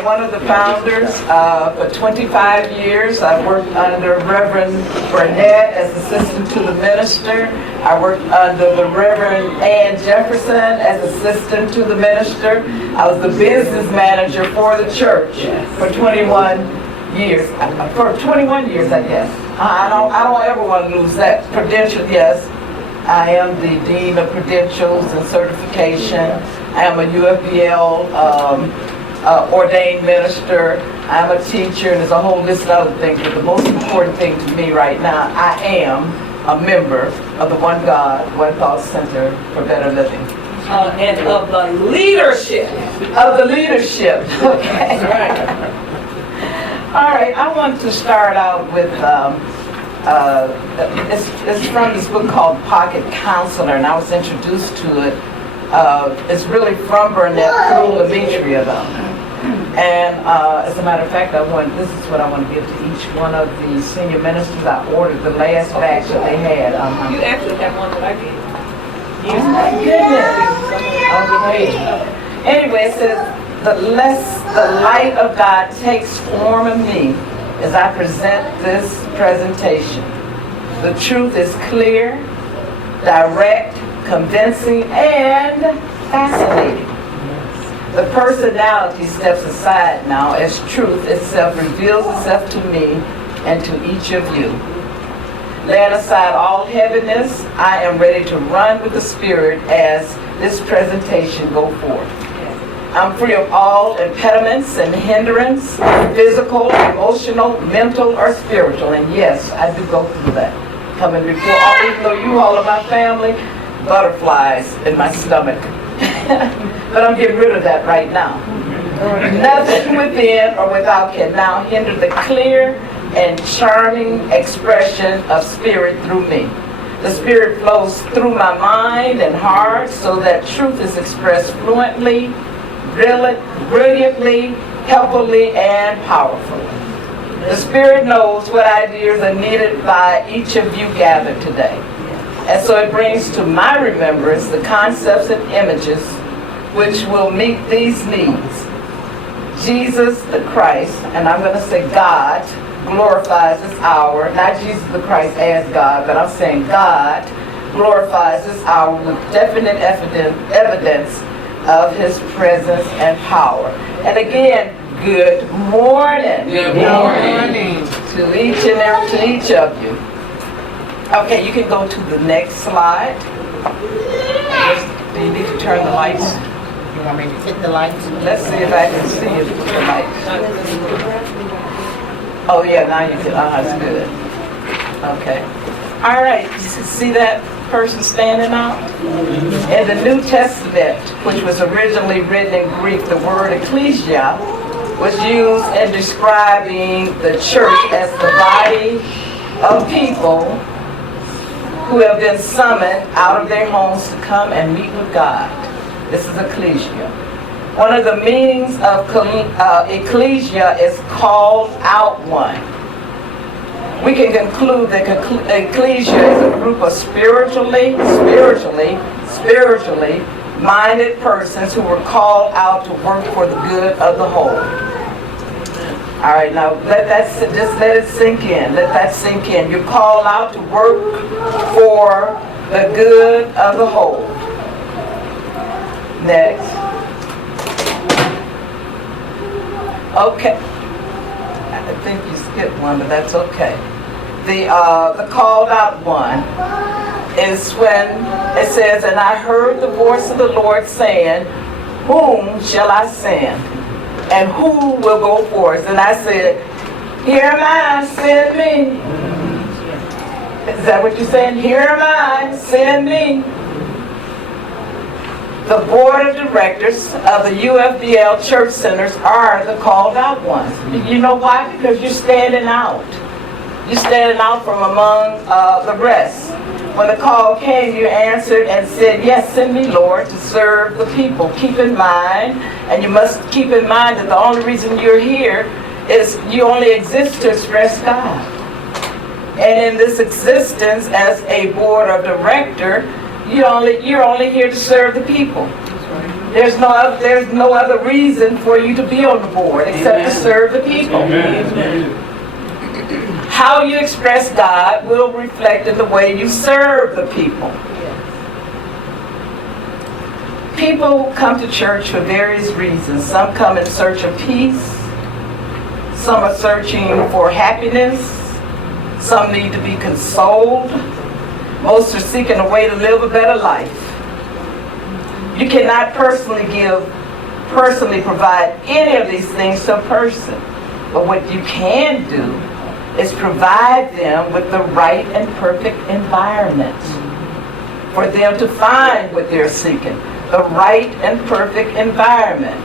am one of the founders. For 25 years, I worked under Reverend Burnett as assistant to the minister. I worked under the Reverend Ann Jefferson as assistant to the minister. I was the business manager for the church for 21 years. For 21 years, I guess. I don't ever want to lose that credential. Yes, I am the Dean of Credentials and Certification. I am a UFBL ordained minister. I'm a teacher, and there's a whole list of other things. But the most important thing to me right now, I am a member of the One God, One Cause Center for Better Living. And of the leadership. Of the leadership. Okay. Right. All right. I want to start out with. It's from this book called Pocket Counselor, and I was introduced to it. It's really from Burnett through Demetria, though. And as a matter of fact, this is what I want to give to each one of the senior ministers. I ordered the last batch that they had. You actually have one that I gave. Oh my goodness. Anyway, it says, the less the light of God takes form in me as I present this presentation. The truth is clear, direct, convincing, and fascinating. The personality steps aside now as truth itself reveals itself to me and to each of you. Laying aside all heaviness, I am ready to run with the Spirit as this presentation go forth. I'm free of all impediments and hindrance, physical, emotional, mental, or spiritual. And yes, I do go through that. Coming before all, even though you all are my family, butterflies in my stomach. But I'm getting rid of that right now. Nothing within or without can now hinder the clear and charming expression of Spirit through me. The Spirit flows through my mind and heart so that truth is expressed fluently, brilliantly, helpfully, and powerfully. The Spirit knows what ideas are needed by each of you gathered today. And so it brings to my remembrance the concepts and images which will meet these needs. Jesus the Christ, and I'm going to say God, glorifies this hour, not Jesus the Christ as God, but I'm saying God glorifies this hour with definite evidence of His presence and power. And again, good morning. Good morning. To each of you. Okay, you can go to the next slide. Do you need to turn the lights? You want me to hit the lights? Let's see if I can see you with the lights. Oh yeah, now you can. That's good. Okay. All right. See that person standing out? In the New Testament, which was originally written in Greek, the word ecclesia was used in describing the church as the body of people who have been summoned out of their homes to come and meet with God. This is ecclesia. One of the meanings of ecclesia is called out one. We can conclude that ecclesia is a group of spiritually minded persons who were called out to work for the good of the whole. All right, now just let it sink in. Let that sink in. You're called out to work for the good of the whole. Next. Okay. I think you skipped one, but that's okay. The called out one is when it says, and I heard the voice of the Lord saying, whom shall I send? And who will go for us? And I said, here am I, send me. Is that what you're saying? Here am I, send me. The board of directors of the UFBL church centers are the called out ones. You know why? Because you're standing out. You're standing out from among the rest. When the call came, you answered and said, yes, send me, Lord, to serve the people. Keep in mind, and you must keep in mind that the only reason you're here is you only exist to express God. And in this existence as a board of director, you're only here to serve the people. There's no other reason for you to be on the board except to serve the people. How you express God will reflect in the way you serve the people. People come to church for various reasons. Some come in search of peace. Some are searching for happiness. Some need to be consoled. Most are seeking a way to live a better life. You cannot personally provide any of these things to a person. But what you can do is provide them with the right and perfect environment for them to find what they're seeking. The right and perfect environment.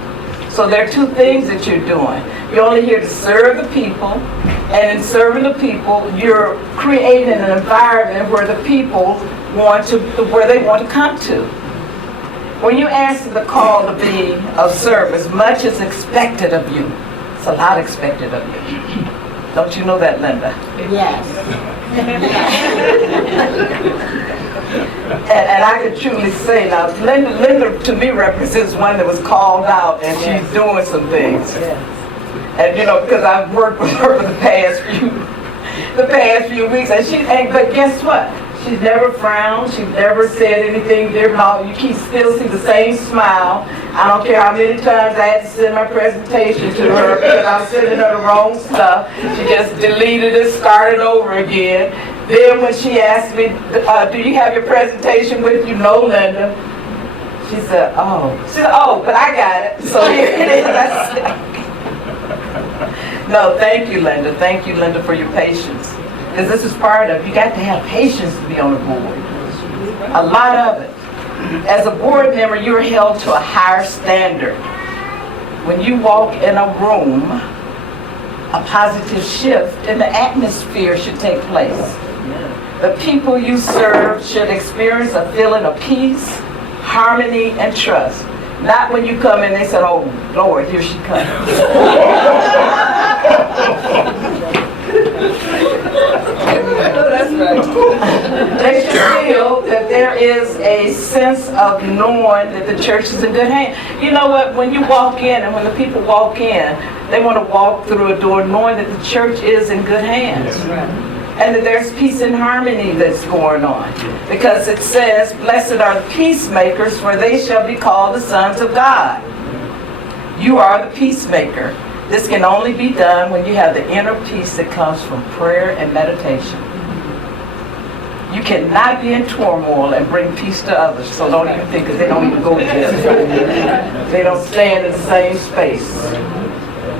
So there are two things that you're doing. You're only here to serve the people, and in serving the people, you're creating an environment where the people want to come to. When you answer the call to be of service, much is expected of you. It's a lot expected of you. Don't you know that, Linda? Yes. And I can truly say now, Linda to me represents one that was called out, and she's doing some things. And because I've worked with her for the past few weeks, but guess what? She's never frowned. She's never said anything different. You still see the same smile. I don't care how many times I had to send my presentation to her because I was sending her the wrong stuff. She just deleted it, started over again. Then when she asked me, do you have your presentation with you? No, Linda. She said, oh. She said, oh, but I got it. So here it is. I said, no, thank you, Linda. Thank you, Linda, for your patience. Because this is part of, you got to have patience to be on the board. A lot of it. As a board member, you're held to a higher standard. When you walk in a room, a positive shift in the atmosphere should take place. The people you serve should experience a feeling of peace, harmony, and trust. Not when you come in, they said, oh, Lord, here she comes. That's right. They should feel that there is a sense of knowing that the church is in good hands. You know what? When you walk in and when the people walk in, they want to walk through a door knowing that the church is in good hands. And that there's peace and harmony that's going on. Because it says, blessed are the peacemakers, for they shall be called the sons of God. You are the peacemaker. This can only be done when you have the inner peace that comes from prayer and meditation. You cannot be in turmoil and bring peace to others. So don't even think, because they don't even go together. They don't stand in the same space.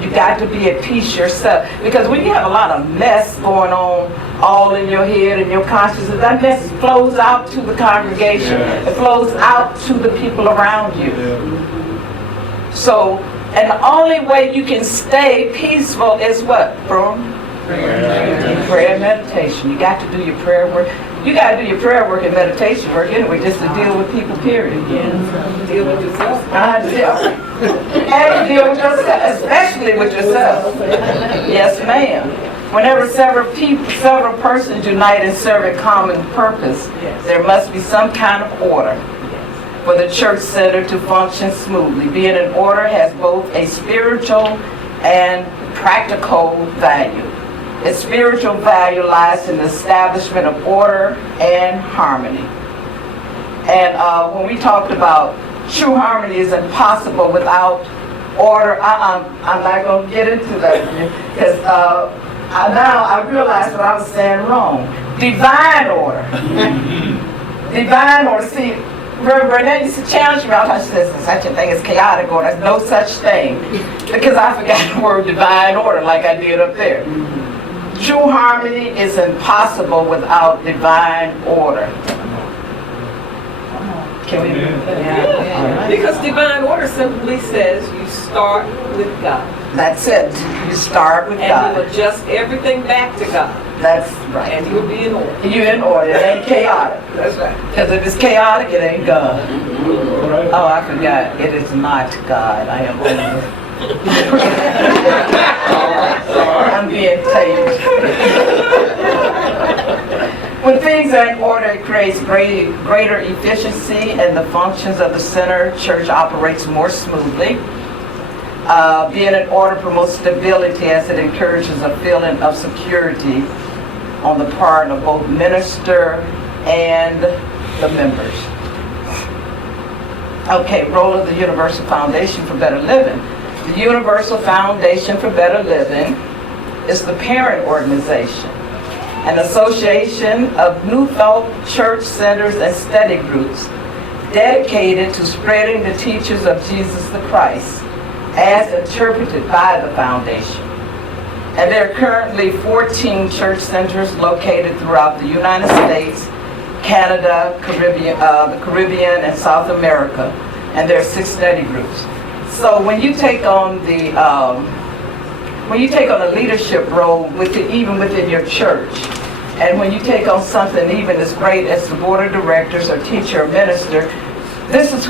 You got to be at peace yourself. Because when you have a lot of mess going on all in your head and your consciousness, that mess flows out to the congregation. It flows out to the people around you. So, and the only way you can stay peaceful is what? From prayer and meditation. You got to do your prayer work. You got to do your prayer work and meditation work anyway, just to deal with people, period. Deal with yourself. And to deal with yourself, especially with yourself. Yes, ma'am. Whenever several persons unite and serve a common purpose, there must be some kind of order for the church center to function smoothly. Being in order has both a spiritual and practical value. Its spiritual value lies in the establishment of order and harmony. And when we talked about true harmony is impossible without order, I'm not going to get into that because now I realize what I was saying wrong. Divine order. Divine order. See, Reverend Burnett used to challenge me all the time. She says, there's such a thing as chaotic order. There's no such thing. Because I forgot the word divine order like I did up there. True harmony is impossible without divine order. Can we? Yeah. Because divine order simply says you start with God. That's it. You start with and God. And you adjust everything back to God. That's right. And you'll be in order. You're in order. It ain't chaotic. That's right. Because if it's chaotic, it ain't God. Oh, I forgot. It is not God. I am only. I'm being taped. When things means that in order it creates greater efficiency and the functions of the center, church operates more smoothly. Being in order promotes stability as it encourages a feeling of security on the part of both minister and the members. Okay, role of the Universal Foundation for Better Living. The Universal Foundation for Better Living is the parent organization, an association of New Thought church centers and study groups dedicated to spreading the teachings of Jesus the Christ as interpreted by the foundation. And there are currently 14 church centers located throughout the United States, Canada, the Caribbean, and South America, and there are 6 study groups. So when you take on a leadership role even within your church, and when you take on something even as great as the board of directors or teacher or minister, this is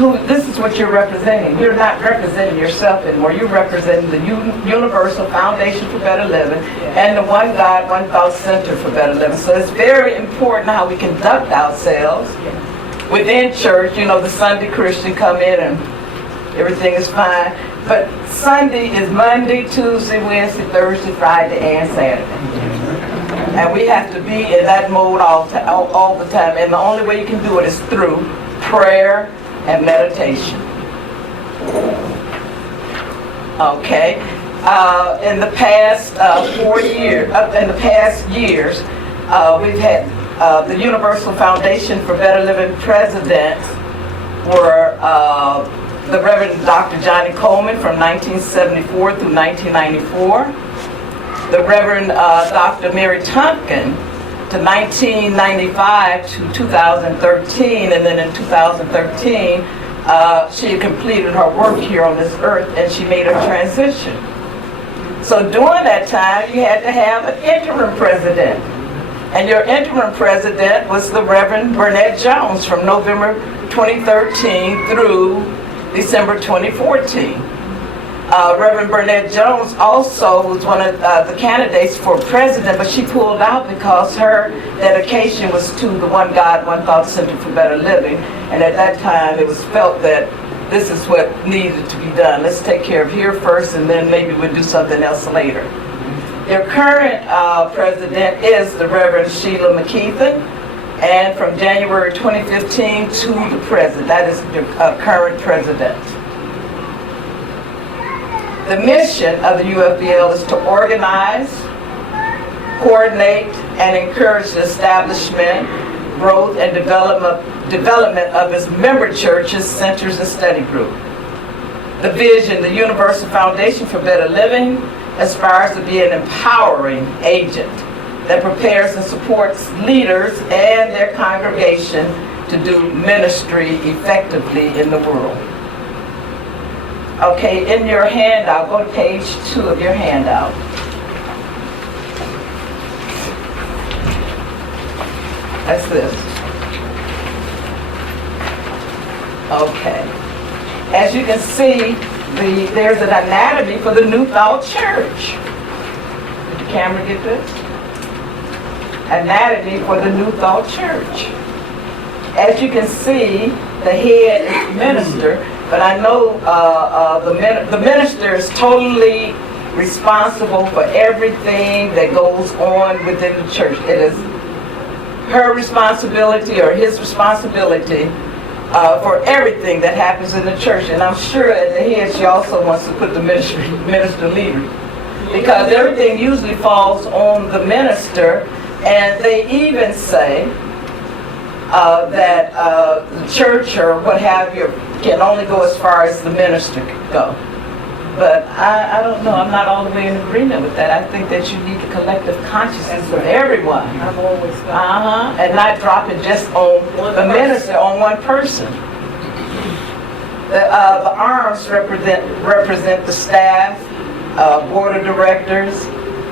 what you're representing. You're not representing yourself anymore. You're representing the Universal Foundation for Better Living and the One God, One Thought Center for Better Living. So it's very important how we conduct ourselves within church. You know, the Sunday Christian come in and everything is fine. But Sunday is Monday, Tuesday, Wednesday, Thursday, Friday, and Saturday. And we have to be in that mode all the time. And the only way you can do it is through prayer and meditation. Okay. In the past 4 years, we've had the Universal Foundation for Better Living presidents were the Reverend Dr. Johnny Coleman from 1974 through 1994, the Reverend Dr. Mary Tompkin to 1995 to 2013, and then in 2013 she had completed her work here on this earth and she made her transition. So during that time you had to have an interim president, and your interim president was the Reverend Burnett Jones from November 2013 through December 2014. Reverend Burnett Jones also was one of the candidates for president, but she pulled out because her dedication was to the One God, One Thought Center for Better Living. And at that time, it was felt that this is what needed to be done. Let's take care of here first, and then maybe we'll do something else later. Their current president is the Reverend Sheila McKeithen, and from January 2015 to the present, that is the current president. The mission of the UFBL is to organize, coordinate, and encourage the establishment, growth, and development of its member churches, centers, and study groups. The vision, the Universal Foundation for Better Living, aspires to be an empowering agent that prepares and supports leaders and their congregation to do ministry effectively in the world. Okay, in your handout, go to page 2 of your handout. That's this. Okay. As you can see, there's an anatomy for the New Thought Church. Did the camera get this? Anatomy for the New Thought Church. As you can see, the head is minister, but I know the minister is totally responsible for everything that goes on within the church. It is her responsibility or his responsibility for everything that happens in the church. And I'm sure at the head she also wants to put the minister leader, because everything usually falls on the minister, and they even say that the church or what have you can only go as far as the minister can go. But I don't know, I'm not all the way in agreement with that. I think that you need the collective consciousness of everyone. I've always And not drop it just on the minister, on one person. The arms represent the staff, board of directors,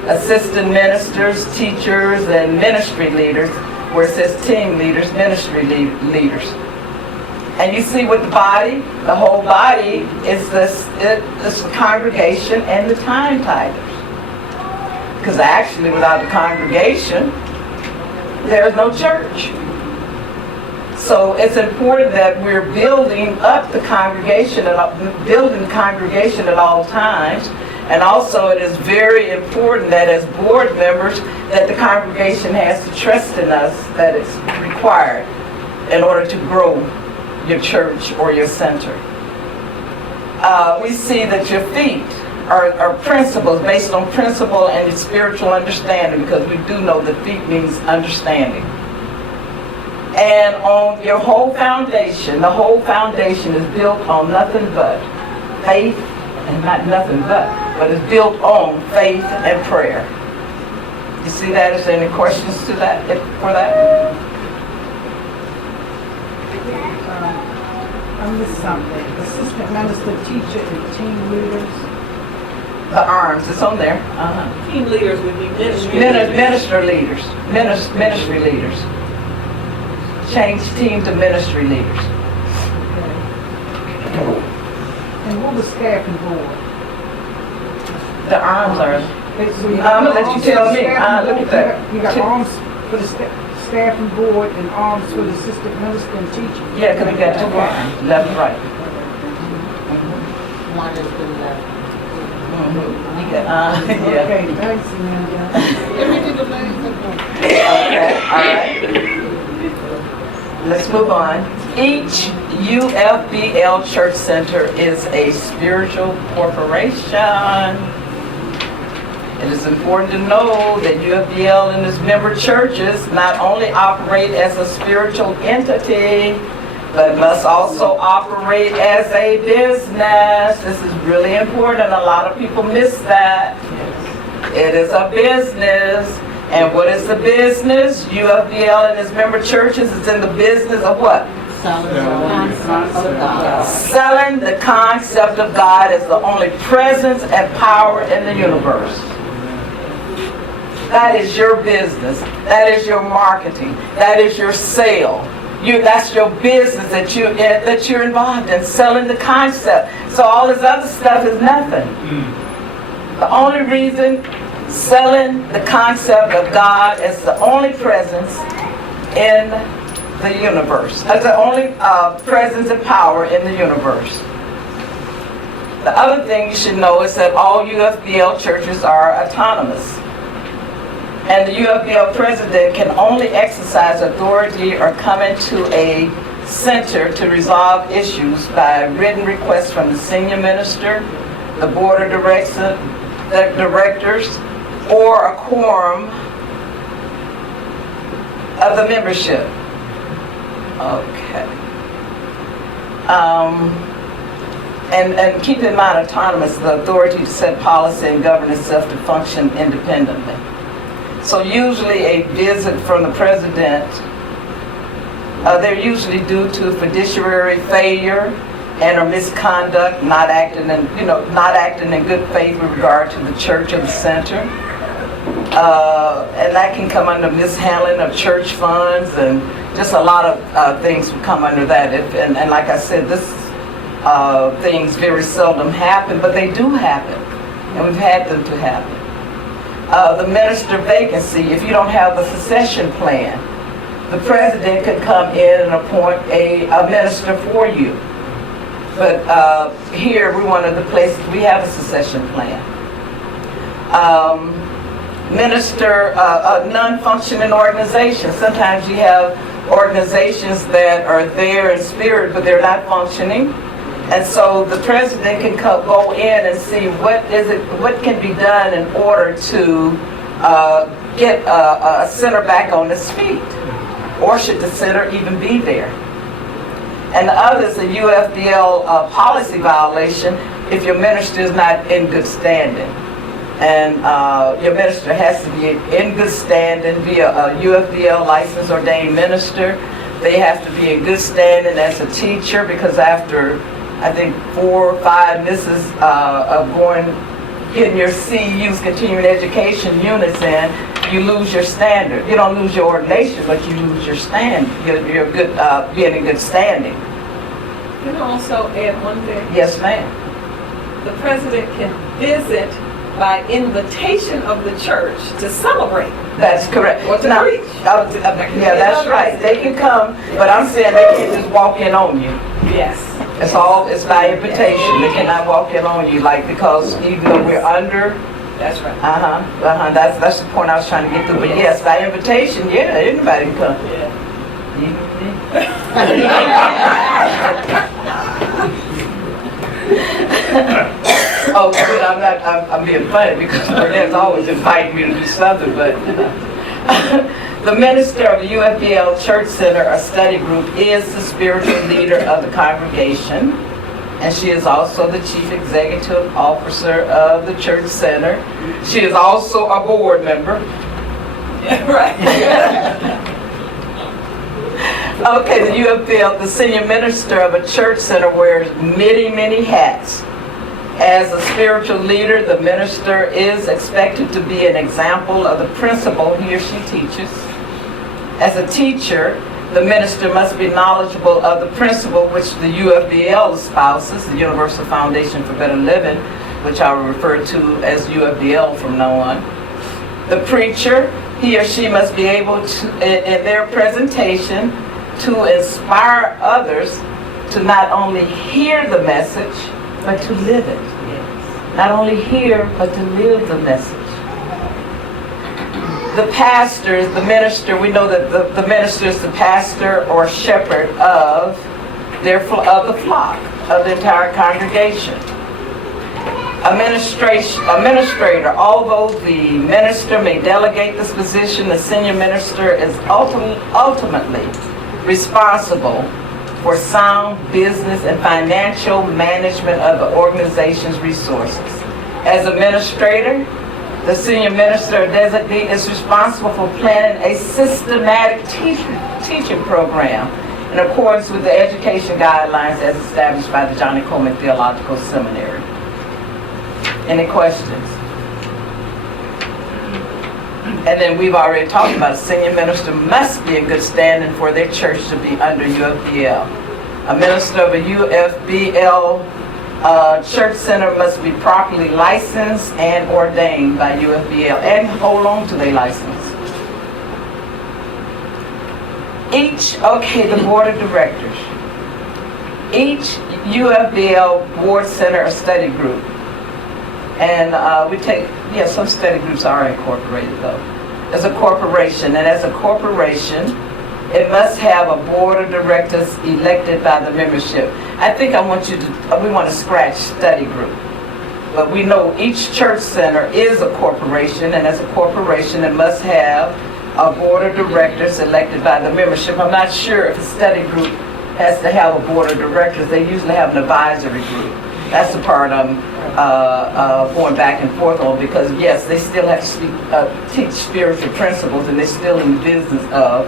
assistant ministers, teachers, and ministry leaders, where it says team leaders, ministry leaders. And you see with the body, the whole body is this congregation and the time tithers. Because actually without the congregation, there's no church. So it's important that we're building up the congregation, building the congregation at all times. And also it is very important that as board members, that the congregation has the trust in us that it's required in order to grow your church or your center. We see that your feet are principles, based on principle and your spiritual understanding, because we do know that feet means understanding. And on your whole foundation, the whole foundation is built on nothing but faith, and not nothing but it's built on faith and prayer. You see that? Is there any questions to that, for that? I missed something. Assistant minister, teacher, and team leaders. The arms, it's on there. Team leaders would be ministry Ministry leaders. Change team to ministry leaders. And what was staff and board? The arms are. So you I'm gonna let you tell me. staff and Look at board, that. You got arms for the staff and board and arms for the assistant minister and teacher. Yeah, because we got two arms, left and right. One is the left. You got, yeah. Okay, thanks, Amanda. Everything amazing. Okay, all right. Let's move on. Each UFBL Church Center is a spiritual corporation. It is important to know that UFBL and its member churches not only operate as a spiritual entity, but must also operate as a business. This is really important. A lot of people miss that. It is a business. And what is the business? UFBL and its member churches is in the business of what? Selling the concept of God. Selling the concept of God as the only presence and power in the universe. That is your business. That is your marketing. That is your sale. That's your business that you're involved in, selling the concept. So all this other stuff is nothing. The only reason selling the concept of God as the only presence in the universe, as the only presence and power in the universe. The other thing you should know is that all UFBL churches are autonomous. And the UFBL president can only exercise authority or come into a center to resolve issues by written requests from the senior minister, the board of directors, or a quorum of the membership. Okay. And keep in mind, autonomous, the authority to set policy and govern itself to function independently. So usually a visit from the president, they're usually due to fiduciary failure and or misconduct, not acting in good faith with regard to the church or the center. And that can come under mishandling of church funds, and just a lot of things would come under that. And like I said, things very seldom happen, but they do happen, and we've had them to happen. The minister vacancy, if you don't have the succession plan, the president could come in and appoint a minister for you. But here, we're one of the places we have a succession plan. A non-functioning organization. Sometimes you have organizations that are there in spirit, but they're not functioning. And so the president can go in and see what can be done in order to get a center back on its feet, or should the center even be there. And the other is a UFBL policy violation if your minister is not in good standing. And your minister has to be in good standing, be a UFBL licensed ordained minister. They have to be in good standing as a teacher, because after, I think, 4 or 5 misses of getting your CEU's continuing education units in, you lose your standard. You don't lose your ordination, but you lose your stand. You're good, being in good standing. Can I also add one thing? Yes, ma'am. The president can visit by invitation of the church to celebrate. That's correct. Or to Now, preach. yeah, that's right. They can come, but I'm saying they can't just walk in on you. Yes. It's by invitation. They cannot walk in on you, like, because even though we're under, That's right. that's the point I was trying to get to. But yes, by invitation, yeah, anybody can come. Yeah. Even me. Oh, good. I'm being funny because Burnet's always inviting me to do something, but the minister of the UFBL Church Center, a study group, is the spiritual leader of the congregation, and she is also the chief executive officer of the church center. She is also a board member. Yeah, right. Okay, the UFBL, the senior minister of a church center, wears many, many hats. As a spiritual leader, the minister is expected to be an example of the principle he or she teaches. As a teacher, the minister must be knowledgeable of the principle which the UFBL espouses, the Universal Foundation for Better Living, which I will refer to as UFBL from now on. The preacher, he or she must be able to, in their presentation, to inspire others to not only hear the message, but to live it. Not only hear, but to live the message. The pastor is the minister. We know that the minister is the pastor or shepherd of the flock, of the entire congregation. Administrator, although the minister may delegate this position, the senior minister is ultimately responsible for sound business and financial management of the organization's resources. As administrator, the senior minister designee is responsible for planning a systematic teaching program in accordance with the education guidelines as established by the Johnny Coleman Theological Seminary. Any questions? And then we've already talked about a senior minister must be in good standing for their church to be under UFBL. A minister of a UFBL church center must be properly licensed and ordained by UFBL and hold on to their license. The board of directors. Each UFBL board center or study group, and some study groups are incorporated though, as a corporation, and as a corporation, it must have a board of directors elected by the membership. I think we want to scratch study group. But we know each church center is a corporation, and as a corporation, it must have a board of directors elected by the membership. I'm not sure if a study group has to have a board of directors. They usually have an advisory group. That's the part I'm going back and forth on, because yes, they still have to teach spiritual principles, and they're still in the business of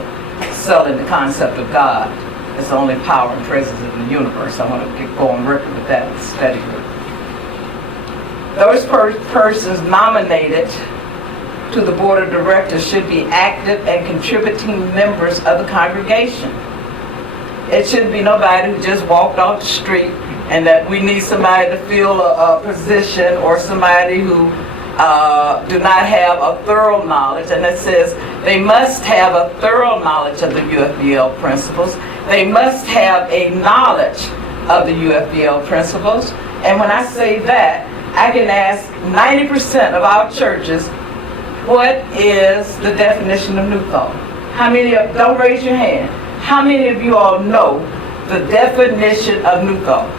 selling the concept of God as the only power and presence in the universe. I want to go on record with that study group. Those persons nominated to the board of directors should be active and contributing members of the congregation. It shouldn't be nobody who just walked off the street and that we need somebody to fill a position, or somebody who do not have a thorough knowledge. And it says they must have a thorough knowledge of the UFBL principles. They must have a knowledge of the UFBL principles. And when I say that, I can ask 90% of our churches, what is the definition of new thought? How many of, don't raise your hand, how many of you all know the definition of new thought?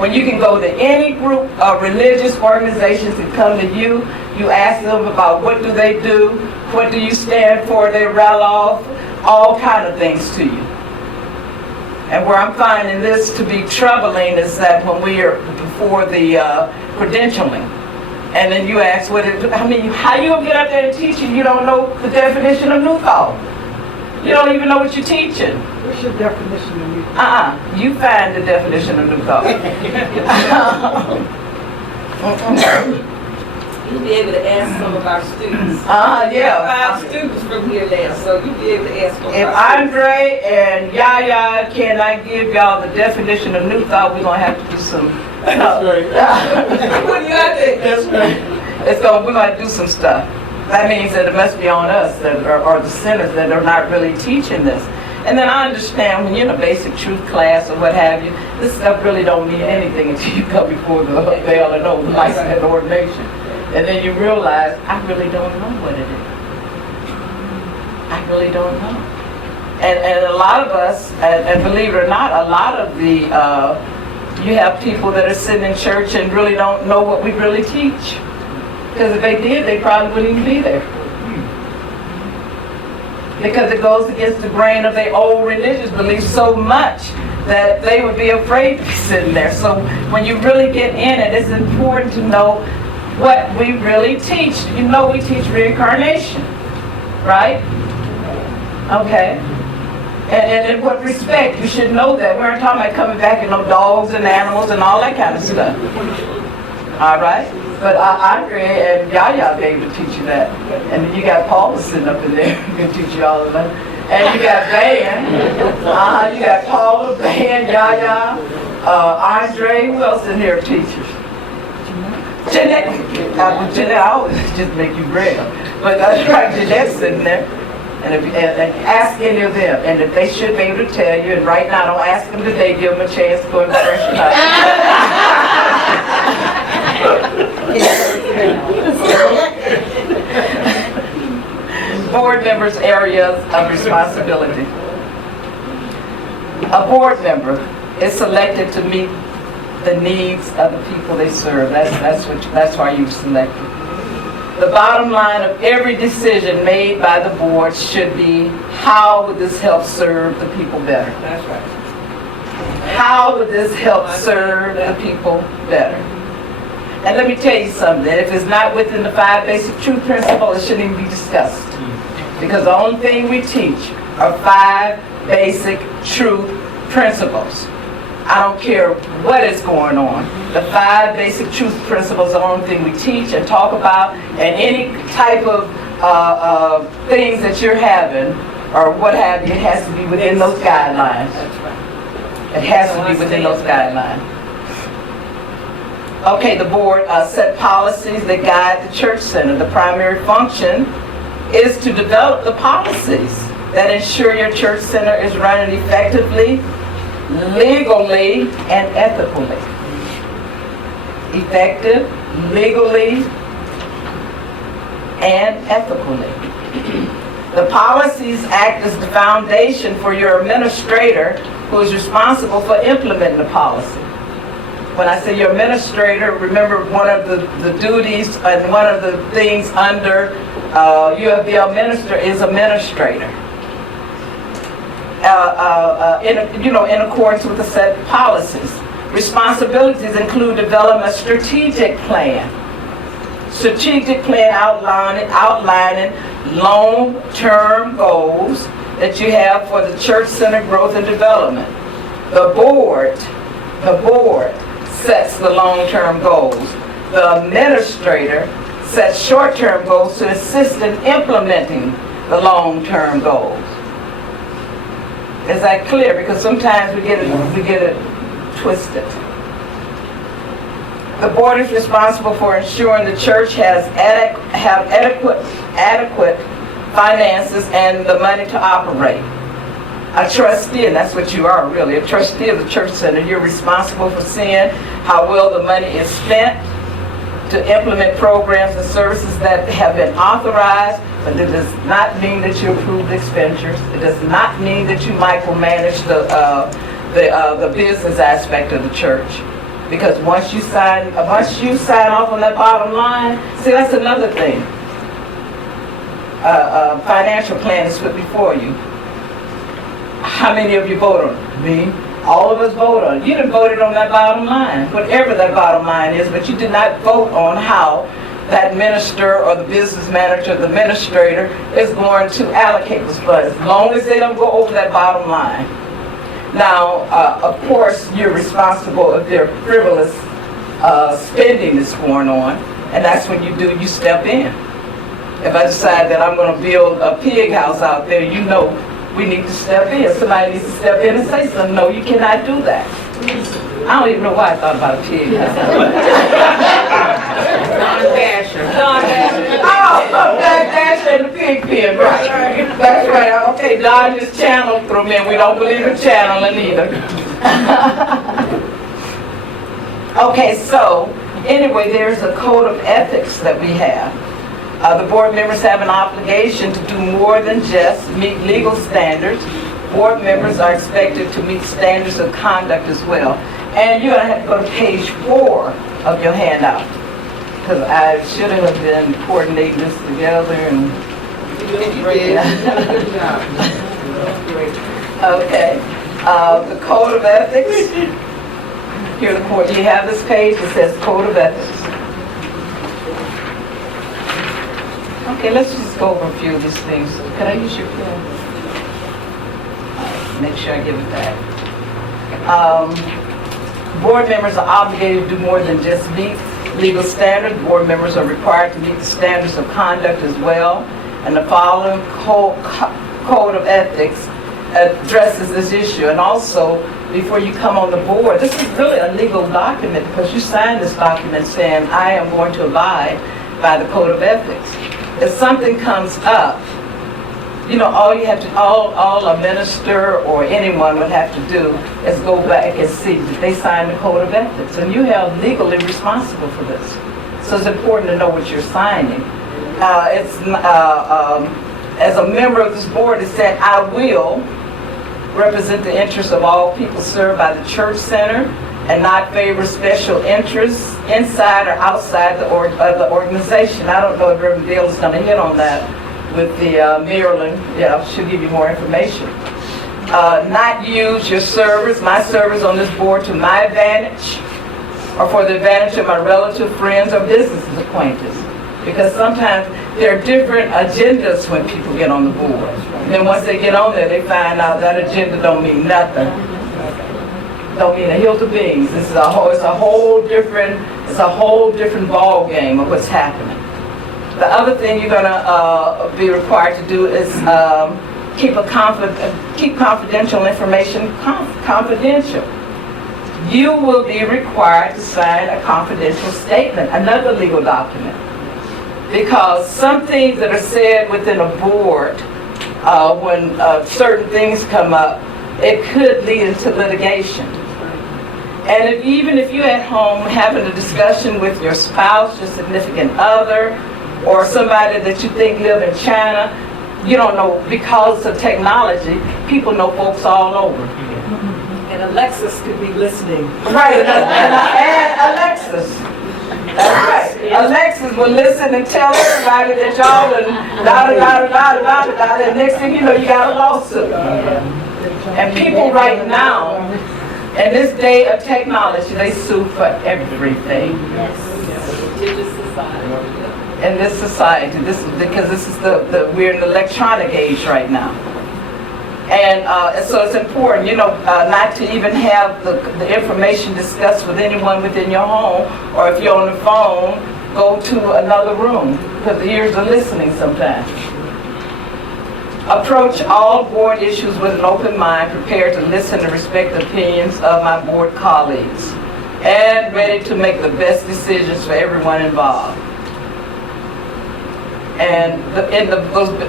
When you can go to any group of religious organizations that come to you, you ask them about what do they do, what do you stand for, they rattle off all kind of things to you. And where I'm finding this to be troubling is that when we are before the credentialing, and then you ask, how you gonna get up there and teach and you don't know the definition of new thought? You don't even know what you're teaching. What's your definition of new thought? You find the definition of new thought. You'll be able to ask some of our students. Yeah. We have 5 students from here now, so you'll be able to ask them. If Andre and Yaya cannot give y'all the definition of new thought, we're gonna have to do some. What do you think? we're gonna do some stuff. That means that it must be on us that or the sinners that are not really teaching this. And then I understand when you're in a basic truth class or what have you, this stuff really don't mean anything until you come before the LNO, the license and ordination. And then you realize, I really don't know what it is. I really don't know. And a lot of us, and believe it or not, a lot of the, you have people that are sitting in church and really don't know what we really teach. Because if they did, they probably wouldn't even be there. Because it goes against the grain of their old religious beliefs so much that they would be afraid to be sitting there. So when you really get in it, it's important to know what we really teach. You know we teach reincarnation, right? Okay. And in what respect? You should know that. We aren't talking about coming back in no dogs and animals and all that kind of stuff. All right? But Andre and Yaya be able to teach you that. And then you got Paula sitting up in there who can teach you all of that. And you got Van. You got Paula, Van, Yaya, Andre. Who else in here teachers? Jeanette. Jeanette, I always just make you bread. But that's right, Jeanette's sitting there. And ask any of them. And if they should be able to tell you, and right now don't ask them today, give them a chance to go and freshen up. Board members' areas of responsibility. A board member is selected to meet the needs of the people they serve. That's why you've selected. The bottom line of every decision made by the board should be, how would this help serve the people better? That's right. How would this help serve the people better? And let me tell you something, if it's not within the 5 basic truth principles, it shouldn't even be discussed. Because the only thing we teach are 5 basic truth principles. I don't care what is going on. The 5 basic truth principles are the only thing we teach and talk about, and any type of things that you're having, or what have you, it has to be within those guidelines. That's right. It has to be within those guidelines. Okay, the board set policies that guide the church center. The primary function is to develop the policies that ensure your church center is running effectively, legally, and ethically. Effective, legally, and ethically. The policies act as the foundation for your administrator, who is responsible for implementing the policy. When I say your administrator, remember one of the duties and one of the things under UFBL minister is administrator. In accordance with the set policies. Responsibilities include developing a strategic plan. Strategic plan outlining long-term goals that you have for the church center growth and development. The board sets the long-term goals. The administrator sets short-term goals to assist in implementing the long-term goals. Is that clear? Because sometimes we get it twisted. The board is responsible for ensuring the church have adequate finances and the money to operate. A trustee, and that's what you are really, a trustee of the church center. You're responsible for seeing how well the money is spent to implement programs and services that have been authorized, but it does not mean that you approve the expenditures. It does not mean that you micromanage the business aspect of the church. Because once you sign off on that bottom line, see, that's another thing. A financial plan is put before you. How many of you vote on it? Me. All of us vote on it. You didn't vote on that bottom line, whatever that bottom line is, but you did not vote on how that minister or the business manager, the administrator, is going to allocate this funds, as long as they don't go over that bottom line. Now, of course, you're responsible if there are frivolous spending that's going on, and that's when you step in. If I decide that I'm going to build a pig house out there, you know we need to step in. Somebody needs to step in and say something. No, you cannot do that. I don't even know why I thought about a pig house. we don't believe in channeling either. Okay, so anyway, there's a code of ethics that we have. The board members have an obligation to do more than just meet legal standards. Board members are expected to meet standards of conduct as well. And you're going to have to go to page 4 of your handout, because I should have been coordinating this together. And okay, the code of ethics. Here, the court. You have this page that says code of ethics. Okay, let's just go over a few of these things. Can I use your pen? Make sure I give it back. Board members are obligated to do more than just meet legal standards. Board members are required to meet the standards of conduct as well. And the following code of ethics addresses this issue. And also, before you come on the board, this is really a legal document because you signed this document saying, I am going to abide by the code of ethics. If something comes up, you know, all you have to, all a minister or anyone would have to do is go back and see that they signed the code of ethics. And you held legally responsible for this. So it's important to know what you're signing. As a member of this board, it said, I will represent the interests of all people served by the church center and not favor special interests inside or outside the organization. I don't know if Reverend Dale is going to hit on that with the Maryland. Yeah, she'll give you more information. Not use your service, my service on this board to my advantage or for the advantage of my relative, friends, or business acquaintances. Because sometimes there are different agendas when people get on the board. And then once they get on there, they find out that agenda don't mean nothing. Don't mean a hilt of beans. It's a whole different ball game of what's happening. The other thing you're gonna be required to do is keep confidential information confidential. You will be required to sign a confidential statement, another legal document. Because some things that are said within a board, when certain things come up, it could lead into litigation. And even if you're at home having a discussion with your spouse, your significant other, or somebody that you think live in China, you don't know, because of technology, people know folks all over. And Alexis could be listening. Right, and Alexis. That's right. Alexis will listen and tell everybody that y'all and next thing you know, you got a lawsuit. And people right now, in this day of technology, they sue for everything. In this society, because this is we're in the electronic age right now. And so it's important, not to even have the information discussed with anyone within your home, or if you're on the phone, go to another room, because the ears are listening sometimes. Approach all board issues with an open mind, prepared to listen and respect the opinions of my board colleagues, and ready to make the best decisions for everyone involved. And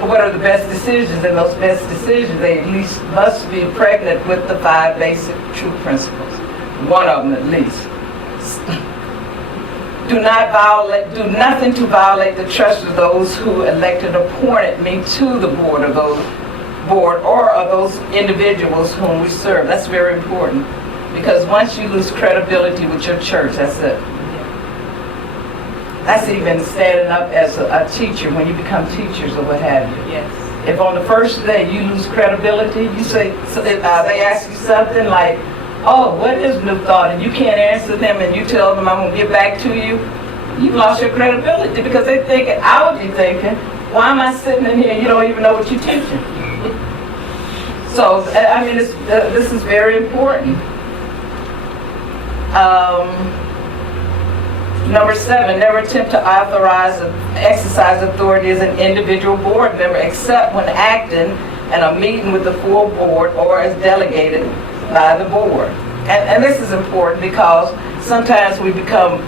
what are the best decisions? And those best decisions, they at least must be pregnant with the 5 basic true principles. One of them at least. Do nothing to violate the trust of those who elected or appointed me to the board or of those individuals whom we serve. That's very important. Because once you lose credibility with your church, that's it. That's even standing up as a teacher when you become teachers or what have you. Yes. If on the first day you lose credibility, you say, they ask you something like, oh, what is New Thought? And you can't answer them and you tell them I'm going to get back to you, you've lost your credibility, because they're thinking, I would be thinking, why am I sitting in here and you don't even know what you're teaching? So, I mean, this is very important. Number 7, never attempt to authorize or exercise authority as an individual board member except when acting in a meeting with the full board or as delegated by the board. And this is important because sometimes we become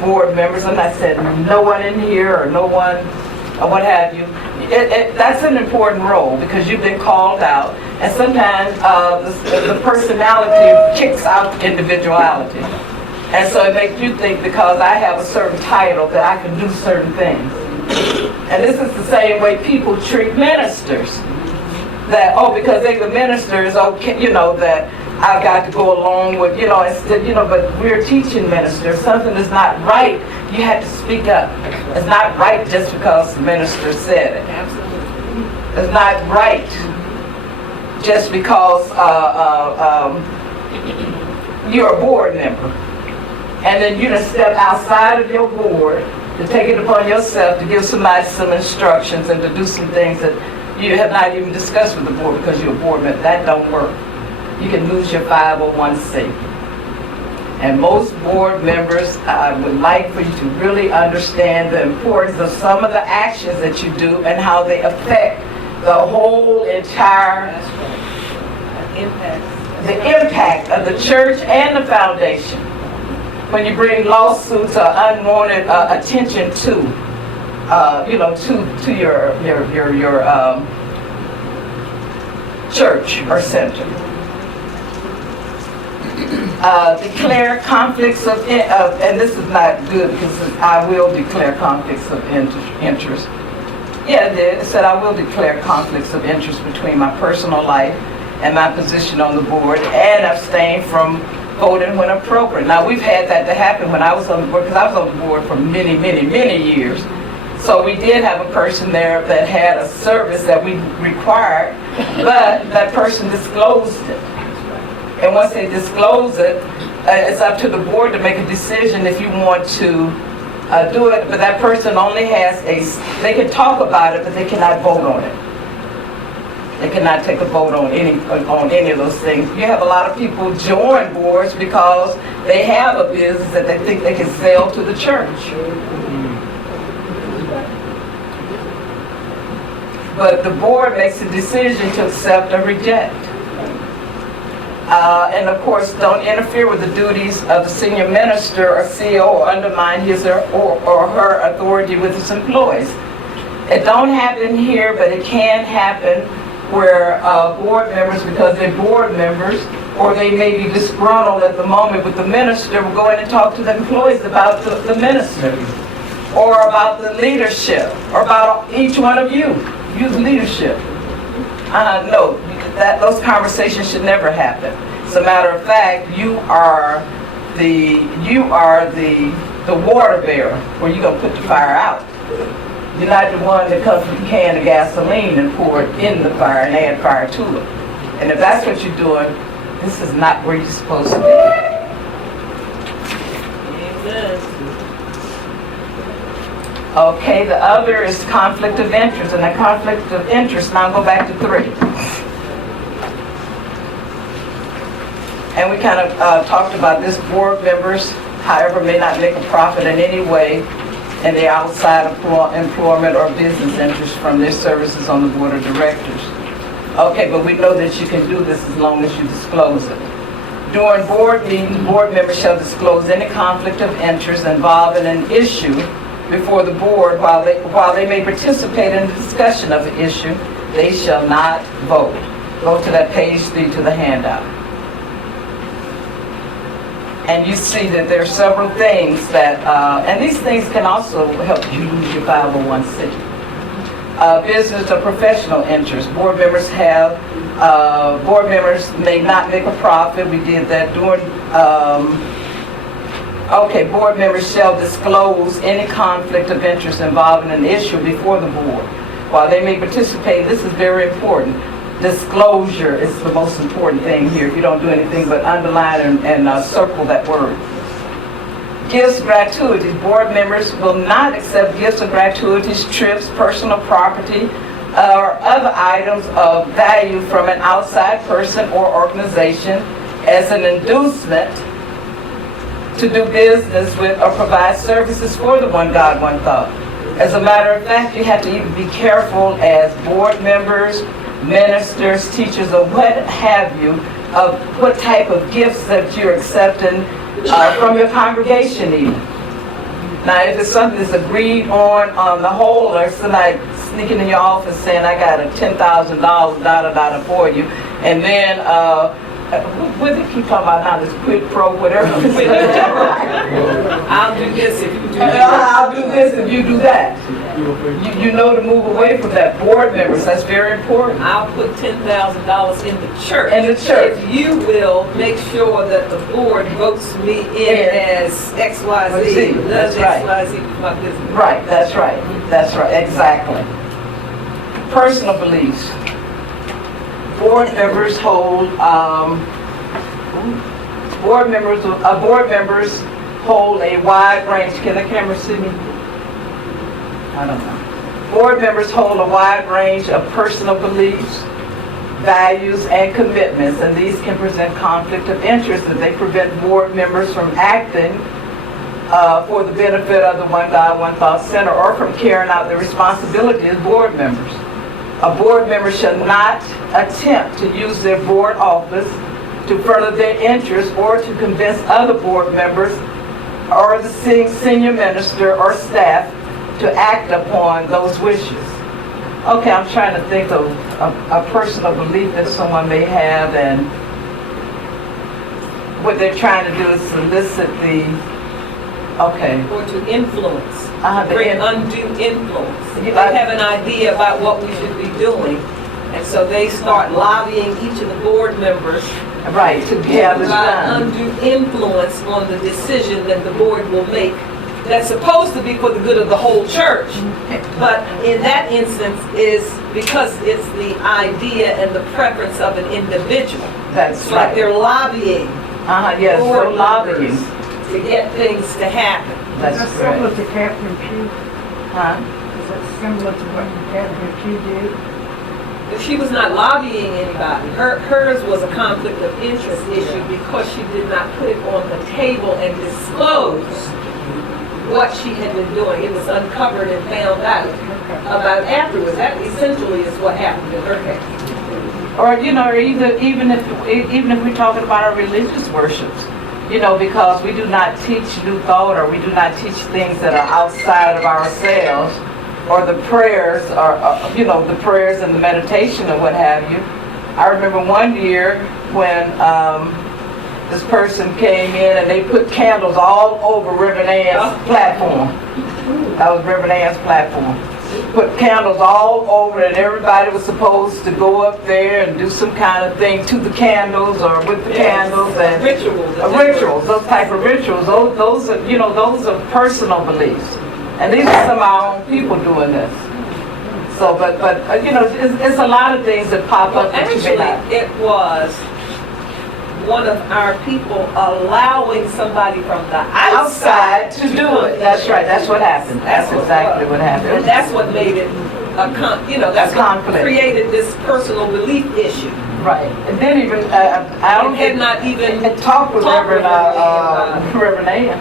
board members. I'm not saying no one in here or no one or what have you. That's an important role because you've been called out. And sometimes the personality kicks out the individuality. And so it makes you think because I have a certain title that I can do certain things. And this is the same way people treat ministers. That, oh, because they're the ministers, okay, you know, that I've got to go along with, you know, instead, you know, but we're teaching ministers. Something is not right, you have to speak up. It's not right just because the minister said it. Absolutely. It's not right just because you're a board member. And then you just step outside of your board to take it upon yourself to give somebody some instructions and to do some things that you have not even discussed with the board because you're a board member. That don't work. You can lose your 501c. And most board members, I would like for you to really understand the importance of some of the actions that you do and how they affect the whole entire the impact of the church and the foundation. When you bring lawsuits or unwanted attention to, you know, to your church or center. Declare conflicts of, and this is not good because I will declare conflicts of interest. Yeah, it did. It said I will declare conflicts of interest between my personal life and my position on the board and abstain from voting when appropriate. Now, we've had that to happen when I was on the board, because I was on the board for many, many, many years. So we did have a person there that had a service that we required, but that person disclosed it. And once they disclose it, it's up to the board to make a decision if you want to do it. But that person only has they can talk about it, but they cannot vote on it. They cannot take a vote on any of those things. You have a lot of people join boards because they have a business that they think they can sell to the church. But the board makes a decision to accept or reject. And of course, don't interfere with the duties of the senior minister or CEO or undermine his or her authority with his employees. It don't happen here, but it can happen where board members, because they're board members, or they may be disgruntled at the moment with the minister, will go in and talk to the employees about the minister, or about the leadership, or about each one of you. Use leadership. No, those conversations should never happen. As a matter of fact, you are the water bearer where you're gonna put the fire out. You're not the one that comes with a can of gasoline and pour it in the fire and add fire to it. And if that's what you're doing, this is not where you're supposed to be. Okay, the other is conflict of interest. And the conflict of interest, now I'll go back to 3. And we kind of talked about this. Board members, however, may not make a profit in any way in the outside employment or business interest from their services on the board of directors. Okay, but we know that you can do this as long as you disclose it. During board meetings, board members shall disclose any conflict of interest involving an issue before the board. While they may participate in the discussion of the issue, they shall not vote. Go to that page 3 to the handout. And you see that there are several things that, and these things can also help you lose your 501c. Business or professional interest. Board members may not make a profit. We did that during, okay, board members shall disclose any conflict of interest involving an issue before the board. While they may participate, this is very important. Disclosure is the most important thing here. If you don't do anything but underline and circle that word. Gifts, gratuities. Board members will not accept gifts or gratuities, trips, personal property, or other items of value from an outside person or organization as an inducement to do business with or provide services for the one God, one thought. As a matter of fact, you have to even be careful as board members, ministers, teachers, or what have you, of what type of gifts that you're accepting from your congregation even. Now, if it's something that's agreed on the whole, or somebody sneaking in your office saying, I got a $10,000 for you, And then, what did they keep talking about now, this quid pro, whatever. I'll do this if you do that. I'll do this if you do that. You know to move away from that. Board members, that's very important. I'll put $10,000 in the church. In the church. If you will make sure that the board votes me in as XYZ, That's does right. XYZ with my business. Right, that's right, exactly. Personal beliefs. Board members hold, board members hold a wide range. Can the camera see me? I don't know. Board members hold a wide range of personal beliefs, values, and commitments, and these can present conflict of interest as they prevent board members from acting for the benefit of the One God, One Thought Center, or from carrying out their responsibility as board members. A board member shall not attempt to use their board office to further their interests or to convince other board members or the senior minister or staff to act upon those wishes. Okay, I'm trying to think of a personal belief that someone may have, and what they're trying to do is solicit the, okay. Or to influence, The bring undue influence. They Yeah, have an idea about what we should be doing, and so they start lobbying each of the board members Right, to have this provide done. undue influence on the decision that the board will make. That's supposed to be for the good of the whole church, but in that instance is because it's the idea and the preference of an individual. That's It's like right. they're lobbying Yes, so board lobbying. members to get things to happen. That's That's similar correct. to Catherine Pugh. Huh? Is that similar to what Catherine Pugh did? She was not lobbying anybody. Hers was a conflict of interest issue because she did not put it on the table and disclose what she had been doing. It was uncovered and found out about afterwards. That essentially is what happened in her case. Or, even if we're talking about our religious worships, because we do not teach new thought, or we do not teach things that are outside of ourselves, or the prayers, or the prayers and the meditation and what have you. I remember one year when this person came in and they put candles all over Reverend Ann's platform. That was Reverend Ann's platform. Put candles all over it, and everybody was supposed to go up there and do some kind of thing to the candles or with the candles, and Rituals. those type of rituals. Those are personal beliefs, and these are some of our own people doing this. So, but it's a lot of things that pop Well, up that you may actually, not. it was one of our people allowing somebody from the Outside to do it. That's right. That's what happened. That's exactly what happened. And that's what made it that's A what conflict. created this personal belief issue. Right. And then even I don't And had not even had talked with talked with Reverend Ann.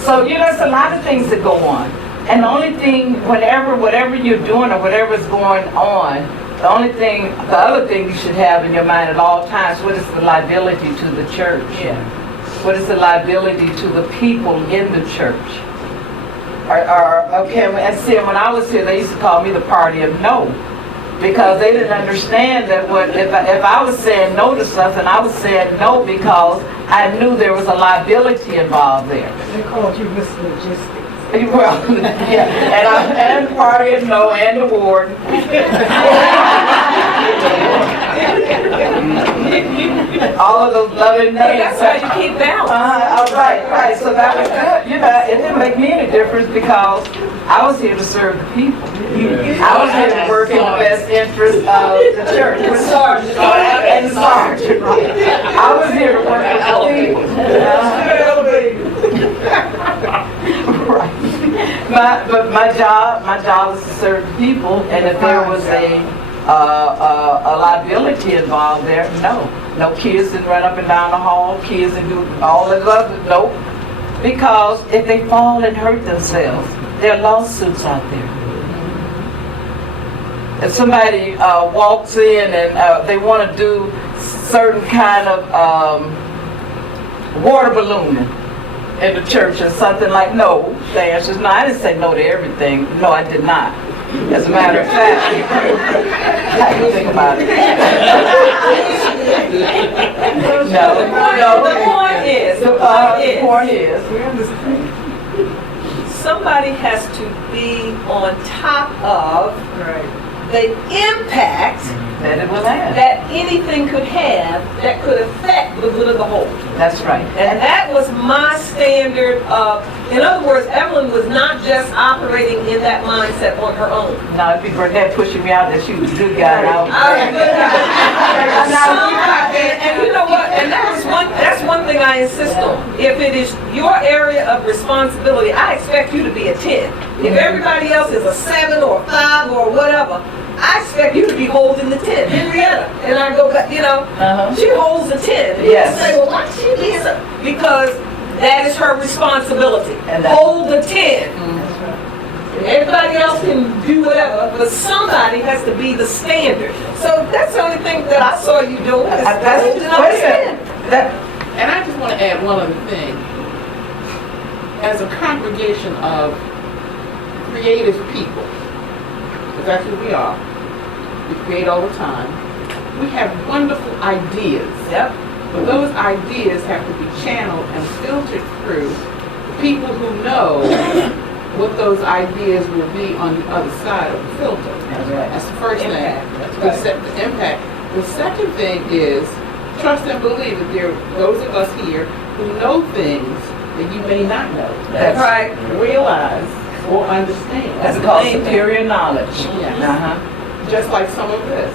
So there's a lot of things that go on, and the only thing, whatever you're doing or whatever's going on, the other thing you should have in your mind at all times: what is the liability to the church? Yeah. What is the liability to the people in the church? And see, when I was here, they used to call me the party of no, because they didn't understand that if I was saying no to something, I was saying no because I knew there was a liability involved there. They called you Miss Logistics. Well, yeah, and the party of no, and the warden. All of those loving names. That's how you keep balance. Right. So that was good. It didn't make me any difference because I was here to serve the people. I was here to work in the best interest of the church. And the sergeant. Right. I was here to work with the people. Right. But my job was to serve the people, and if there was a liability involved there, no kids didn't run up and down the hall, kids didn't do all that other, nope. Because if they fall and hurt themselves, there are lawsuits out there. If somebody walks in and they want to do certain kind of water ballooning in the church or something, like, no, the answer is no. I didn't say no to everything. No, I did not. As a matter of fact, how do you think about it? No. The point is, The point is, we understand. somebody has to be on top of Right. the impact That it will have. that anything could have that could affect the good of the whole. That's right. And that was my standard of, in other words, Evelyn was not just operating in that mindset on her own. Now, if people are pushing me out, that she was a good guy. I was a good guy. And you know what? And that's one thing I insist on. If it is your area of responsibility, I expect you to be a 10. If everybody else is a 7 or a 5 or whatever, I expect you to be holding the 10. Henrietta, and I go back, she holds the 10. And Yes. you say, well, why she is it? Because that is her responsibility. And that's- Hold the 10. Everybody else can do whatever, but somebody has to be the standard. So that's the only thing that I saw you doing is holding up the 10. And I just want to add one other thing. As a congregation of creative people, because that's who we are, we create all the time, we have wonderful ideas. Yep. But those ideas have to be channeled and filtered through people who know what those ideas will be on the other side of the filter. That's right. That's the first thing. Impact. The impact. The second thing is trust and believe that there are those of us here who know things that you may not know, That's right. realize, or understand. That's called superior knowledge. Yes. Uh-huh. Just like some of this.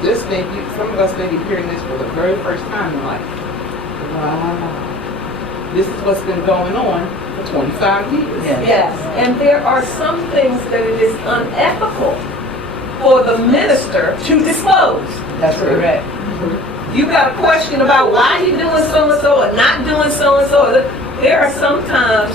This thing, some of us may be hearing this for the very first time in life. Wow. This is what's been going on for 25 years. Yeah. Yes, and there are some things that it is unethical for the minister to disclose. That's correct. You got a question about why he doing so-and-so or not doing so-and-so. There are sometimes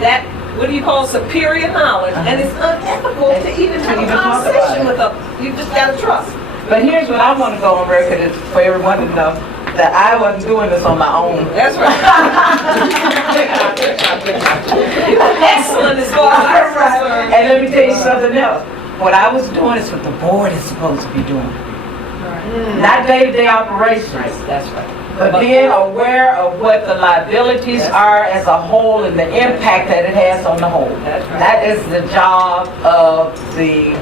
that, what do you call superior knowledge, and it's unethical to even have a even talk about conversation it. with them. You just gotta trust. But here's what I want to go on record is for everyone to know that I wasn't doing this on my own. That's right. Excellent as far as I'm concerned. And let me tell you something else. What I was doing is what the board is supposed to be doing. Not day-to-day operations. That's right. But being aware of what the liabilities are as a whole and the impact that it has on the whole. That's right. That is the job of the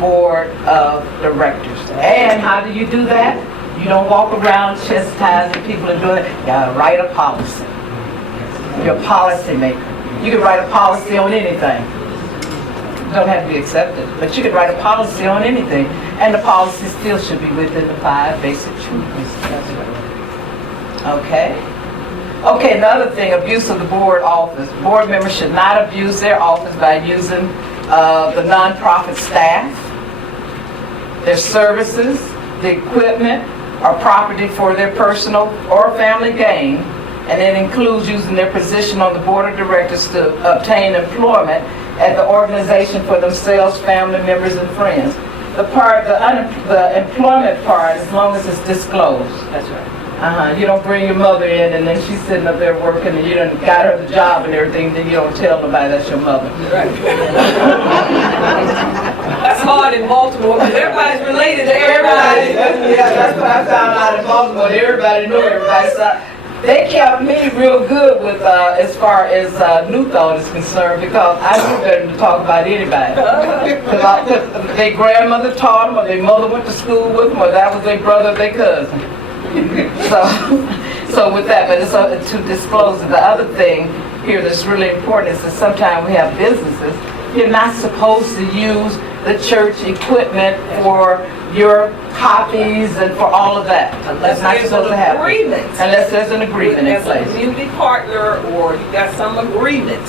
board of directors. And how do you do that? You don't walk around chastising people and doing it. You gotta write a policy. You're a policy maker. You can write a policy on anything. It don't have to be accepted, but you can write a policy on anything. And the policy still should be within the 5 basic truths. Okay? Okay, another thing, abuse of the board office. Board members should not abuse their office by using the nonprofit staff, their services, the equipment, or property for their personal or family gain, and it includes using their position on the board of directors to obtain employment at the organization for themselves, family members, and friends. The employment part, as long as it's disclosed. That's right. You don't bring your mother in and then she's sitting up there working and you done got her the job and everything, then you don't tell nobody that's your mother. Right. That's hard in Baltimore because everybody's related to everybody. Yeah, that's what I found out in Baltimore. Everybody knew everybody. So they kept me real good with as far as New Thought is concerned because I knew better to talk about anybody. Because their grandmother taught them or their mother went to school with them or that was their brother or their cousin. So with that, but it's to disclose. The other thing here that's really important is that sometimes we have businesses. You're not supposed to use the church equipment for your copies and for all of that. Unless That's not there's supposed to an happen. agreement. Unless there's an agreement in As a place. community partner or you got some agreement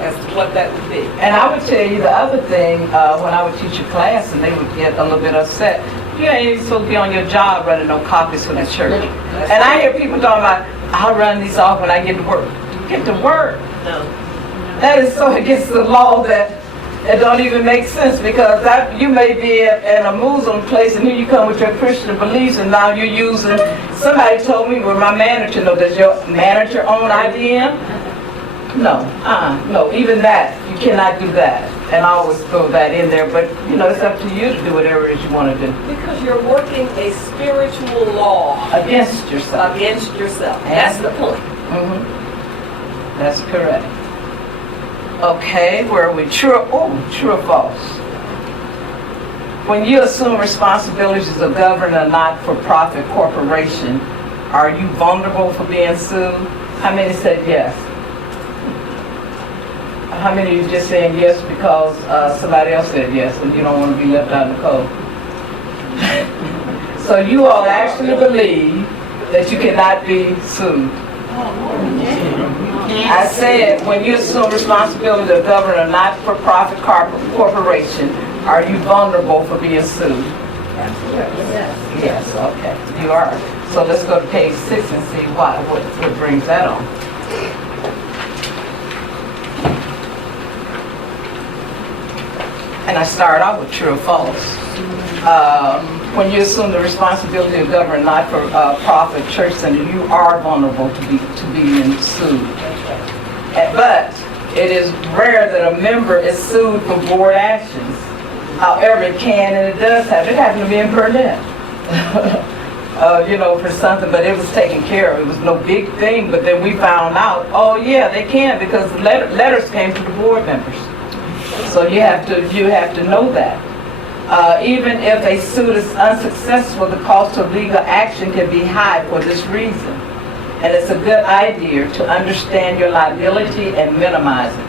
as to what that would be. And I would tell you the other thing, when I would teach a class and they would get a little bit upset, you ain't even supposed to be on your job running no copies for the church. And I hear people talking about, I'll run these off when I get to work. Get to work. No. That is so against the law that it don't even make sense because you may be in a Muslim place and here you come with your Christian beliefs and now you're using, somebody told me, well my manager knows, does your manager own IBM? No, even that, you cannot do that. And I always throw that in there, but, it's up to you to do whatever it is you want to do. Because you're working a spiritual law Against yourself. against yourself. That's the point. Mhm. That's correct. Okay, where are we? True or false? When you assume responsibilities of governing a not-for-profit corporation, are you vulnerable for being sued? How many said yes? How many of you just saying yes because somebody else said yes and you don't want to be left out in the cold? So you all actually believe that you cannot be sued. I said, when you assume responsibility to govern a not-for-profit corporation, are you vulnerable for being sued? Yes, okay, you are. So let's go to page 6 and see what brings that on. And I start out with true or false. When you assume the responsibility of government not-for-profit church center, you are vulnerable to being sued. But it is rare that a member is sued for board actions. However, it can and it does happen. It happened to me in Burnett. For something, but it was taken care of. It was no big thing, but then we found out, oh yeah, they can, because the letters came to the board members. So you have to know that. Even if a suit is unsuccessful, the cost of legal action can be high for this reason. And it's a good idea to understand your liability and minimize it.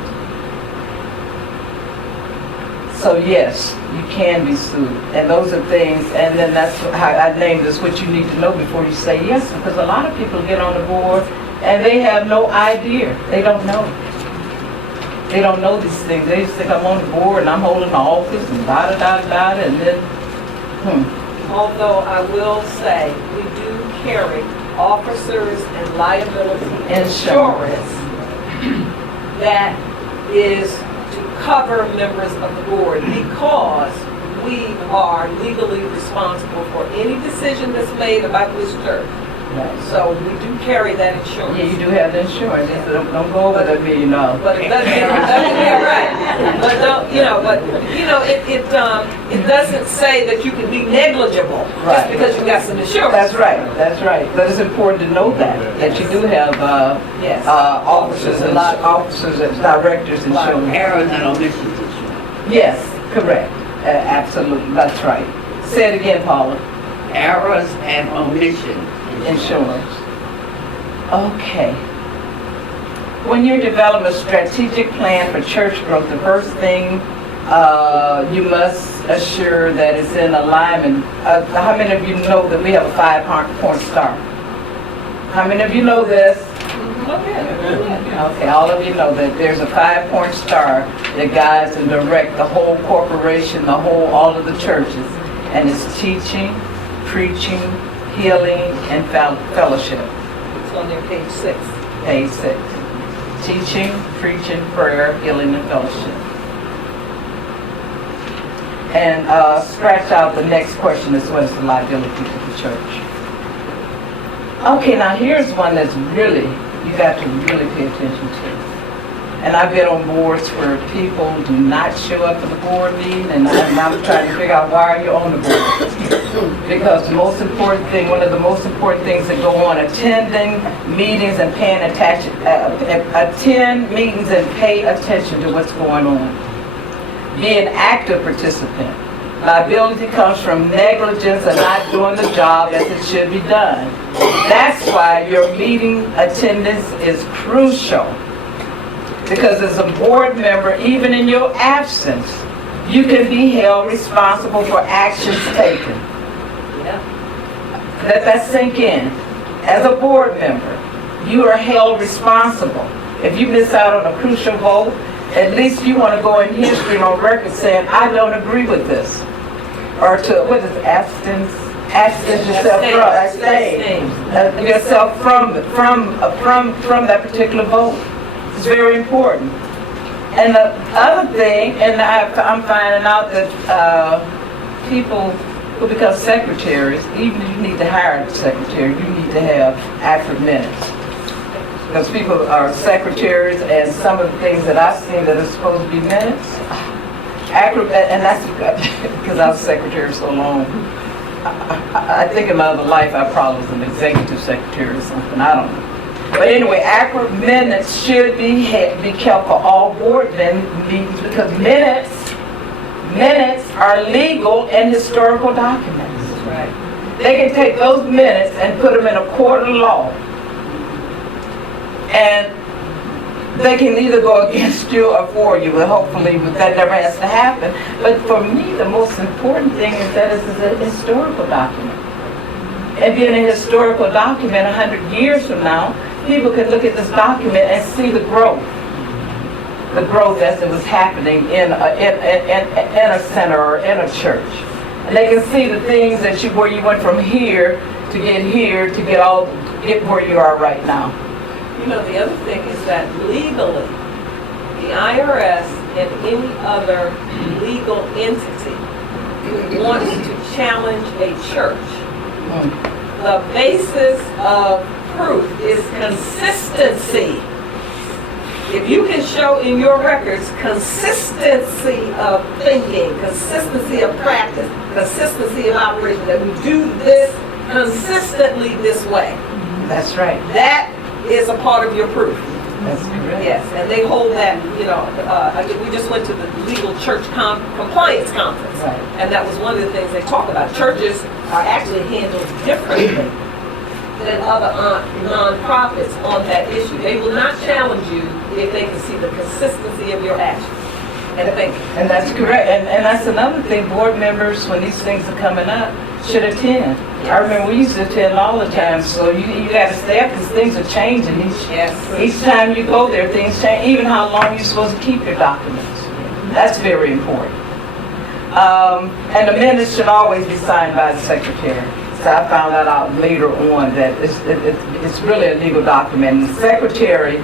So yes, you can be sued. And those are things, and then that's how I named this, what you need to know before you say yes, because a lot of people get on the board and they have no idea. They don't know. They don't know these things. They just think I'm on the board and I'm holding the office and da-da-da-da-da, and then, Although I will say, we do carry officers and liability insurance that is to cover members of the board, because we are legally responsible for any decision that's made about this church. right. So we do carry that insurance. Yeah, you do have the insurance. Just don't go over that $1 million. But it doesn't, yeah, right. But don't, it doesn't say that you can be negligible just Right. because you got some insurance. That's right. But it's important to know that you do have Yes. officers and directors insurance. Errors and omissions insurance. Yes, correct. Absolutely, that's right. Say it again, Paula. Errors and omissions. Insurance. Okay. When you're developing a strategic plan for church growth, the first thing you must assure that it's in alignment. How many of you know that we have a 5-point star? How many of you know this? Okay, all of you know that there's a 5-point star that guides and directs the whole corporation, all of the churches. And it's teaching, preaching, healing, and fellowship. It's on there, page 6. Page 6. Teaching, preaching, prayer, healing, and fellowship. And scratch out the next question is, what is the liability to the church? Okay, now here's one that's really, you got to really pay attention to. And I've been on boards where people do not show up for the board meeting, and I'm trying to figure out, why are you on the board? Because the most important thing, one of the most important things that go on, attending meetings and paying attention, attend meetings and pay attention to what's going on. Be an active participant. Liability comes from negligence and not doing the job as it should be done. That's why your meeting attendance is crucial. Because as a board member, even in your absence, you can be held responsible for actions taken. Yeah. Let that sink in. As a board member, you are held responsible. If you miss out on a crucial vote, at least you want to go in history and on record saying, I don't agree with this. Or to, what is it, abstain yourself from that particular vote. It's very important. And the other thing, and I'm finding out that people who become secretaries, even if you need to hire a secretary, you need to have accurate minutes. because people are secretaries, and some of the things that I've seen that are supposed to be minutes, and that's because I was secretary so long. I think in my other life I probably was an executive secretary or something, I don't know. But anyway, accurate minutes should be kept for all board meetings, because minutes are legal and historical documents. That's right. They can take those minutes and put them in a court of law. And they can either go against you or for you, and hopefully that never has to happen. But for me, the most important thing is that it's a historical document. And being a historical document 100 years from now, people can look at this document and see the growth as it was happening in a center or in a church. And they can see the things that where you went from here to get where you are right now. You know, the other thing is that legally, the IRS and any other legal entity wants to challenge a church. The basis of proof is consistency. If you can show in your records consistency of thinking, consistency of practice, consistency of operation, that we do this consistently this way. That's right. That is a part of your proof. That's correct. Yes, and they hold that, we just went to the legal church compliance conference. Right. And that was one of the things they talk about. Churches are actually handled differently than other non-profits on that issue. They will not challenge you if they can see the consistency of your actions and thinking. And that's correct. And that's another thing, board members, when these things are coming up, should attend. I remember we used to attend all the time, so you got to stay up because things are changing. Each time you go there, things change. Even how long you're supposed to keep your documents. That's very important. And the minutes should always be signed by the secretary. So I found that out later on, that it's really a legal document. And the secretary,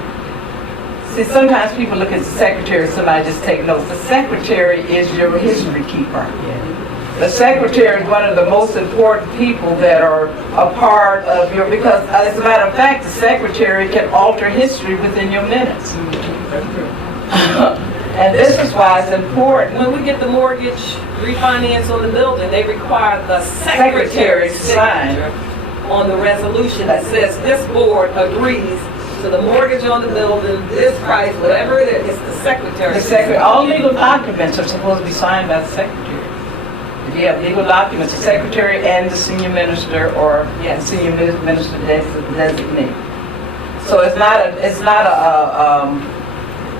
see, sometimes people look at the secretary, somebody just take notes. The secretary is your history keeper. The secretary is one of the most important people that are a part of your, because as a matter of fact, the secretary can alter history within your minutes. And this is why it's important. When we get the mortgage refinance on the building, they require the secretary's signature on the resolution that says this board agrees to the mortgage on the building, this price, whatever it is, it's the secretary. All legal documents are supposed to be signed by the secretary. If you have legal documents, the secretary and the senior minister or senior minister designate. So it's not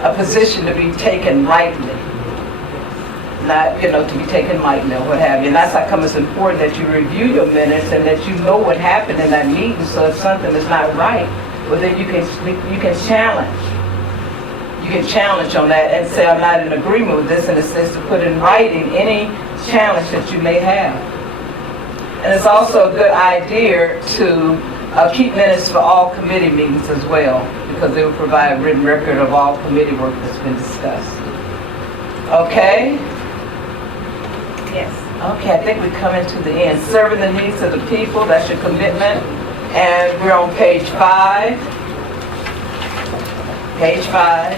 a position to be taken lightly. Not, to be taken lightly or what have you. And that's how come it's important that you review your minutes and that you know what happened in that meeting. So if something is not right, well then you can challenge. You can challenge on that and say, I'm not in agreement with this, in a sense to put in writing any challenge that you may have. And it's also a good idea to keep minutes for all committee meetings as well, because they will provide a written record of all committee work that's been discussed. Okay? Yes. Okay, I think we come into the end. Serving the needs of the people, that's your commitment. And we're on page 5. Page 5.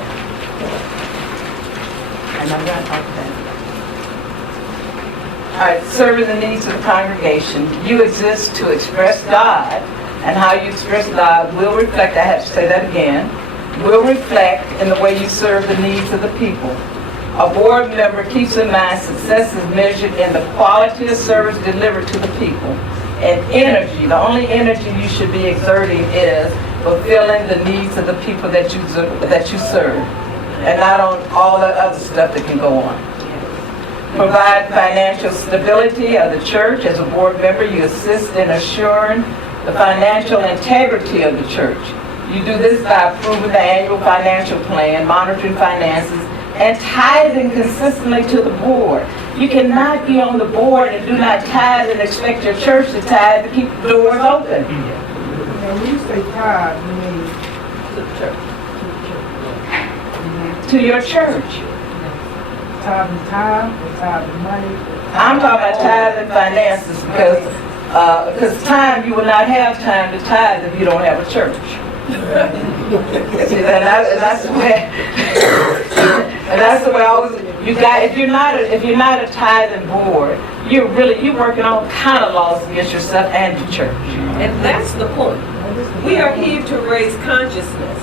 And I'm not okay. All right, serving the needs of the congregation. You exist to express God, and how you express God will reflect, I have to say that again, will reflect in the way you serve the needs of the people. A board member keeps in mind success is measured in the quality of service delivered to the people. And energy, the only energy you should be exerting is fulfilling the needs of the people that you serve, and not on all the other stuff that can go on. Provide financial stability of the church. As a board member, you assist in assuring the financial integrity of the church. You do this by approving the annual financial plan, monitoring finances, and tithing consistently to the board. You cannot be on the board and do not tithe and expect your church to tithe to keep the doors open. Now, when you say tithe, you mean To the church. To your church. tithe and time or tithe and money? I'm talking about tithe and finances because time, you will not have time to tithe if you don't have a church. See, that's the way. And that's the way I always. You got if you're not a tithing board, you're working on kind of laws against yourself and the church. And that's the point. We are here to raise consciousness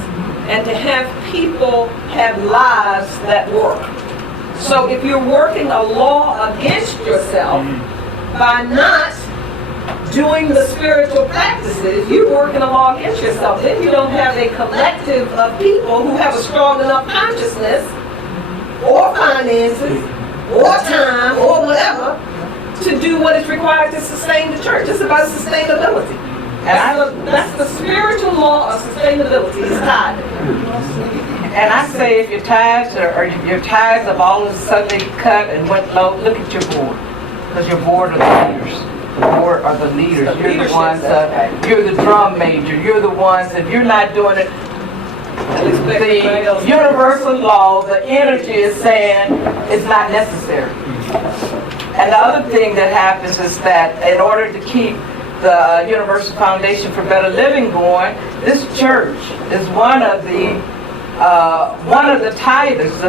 and to have people have lives that work. So if you're working a law against yourself by not doing the spiritual practices, you're working a law against yourself. Then you don't have a collective of people who have a strong enough consciousness or finances or time or whatever to do what is required to sustain the church. It's about sustainability. That's the spiritual law of sustainability, is tithing. And I say if your tithes or your tithes have all of a sudden cut and went low, look at your board. Because your board are the leaders. The board are the leaders. You're the ones, you're the drum major. You're the ones, if you're not doing it, the universal law, the energy is saying it's not necessary. And the other thing that happens is that in order to keep the Universal Foundation for Better Living going, this church is one of the tithers.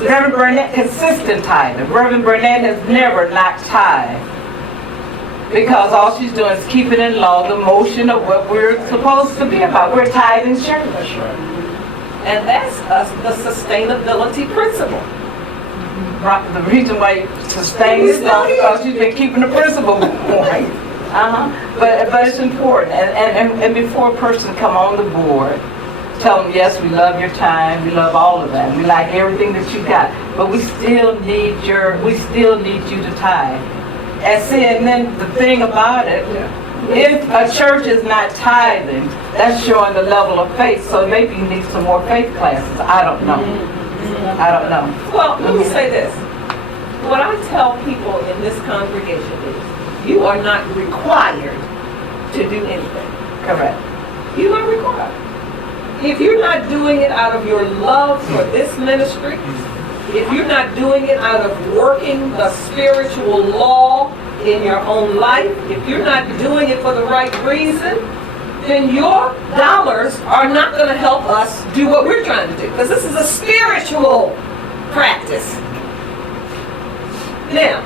Reverend Burnett, consistent tither. Reverend Burnett has never not tithed. Because all she's doing is keeping in law the motion of what we're supposed to be about. We're tithing church. And that's the sustainability principle. The reason why you sustain this law is because you've been keeping the principle going. But it's important. And before a person come on the board, tell them, yes, we love your time, we love all of that. We like everything that you got. But we still need you to tithe. And see, and then the thing about it, if a church is not tithing, that's showing the level of faith. So maybe you need some more faith classes. I don't know. Well, let me say this. What I tell people in this congregation is, you are not required to do anything. Correct. You are required. If you're not doing it out of your love for this ministry, if you're not doing it out of working the spiritual law in your own life, if you're not doing it for the right reason, then your dollars are not going to help us do what we're trying to do. Because this is a spiritual practice. Now,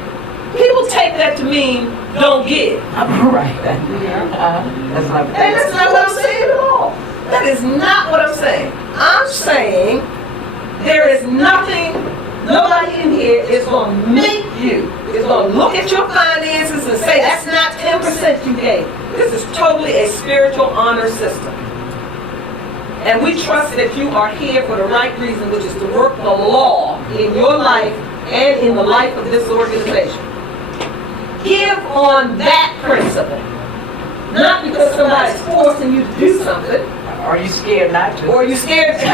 people take that to mean don't give. Right. That's not And that's not what I'm saying at all. That is not what I'm saying. I'm saying there is nothing, nobody in here is going to make you, is going to look at your finances and say, that's not 10% you gave. This is totally a spiritual honor system. And we trust that you are here for the right reason, which is to work the law in your life and in the life of this organization. Give on that principle. Not because somebody's forcing you to do something. Or you scared not to. Or you scared to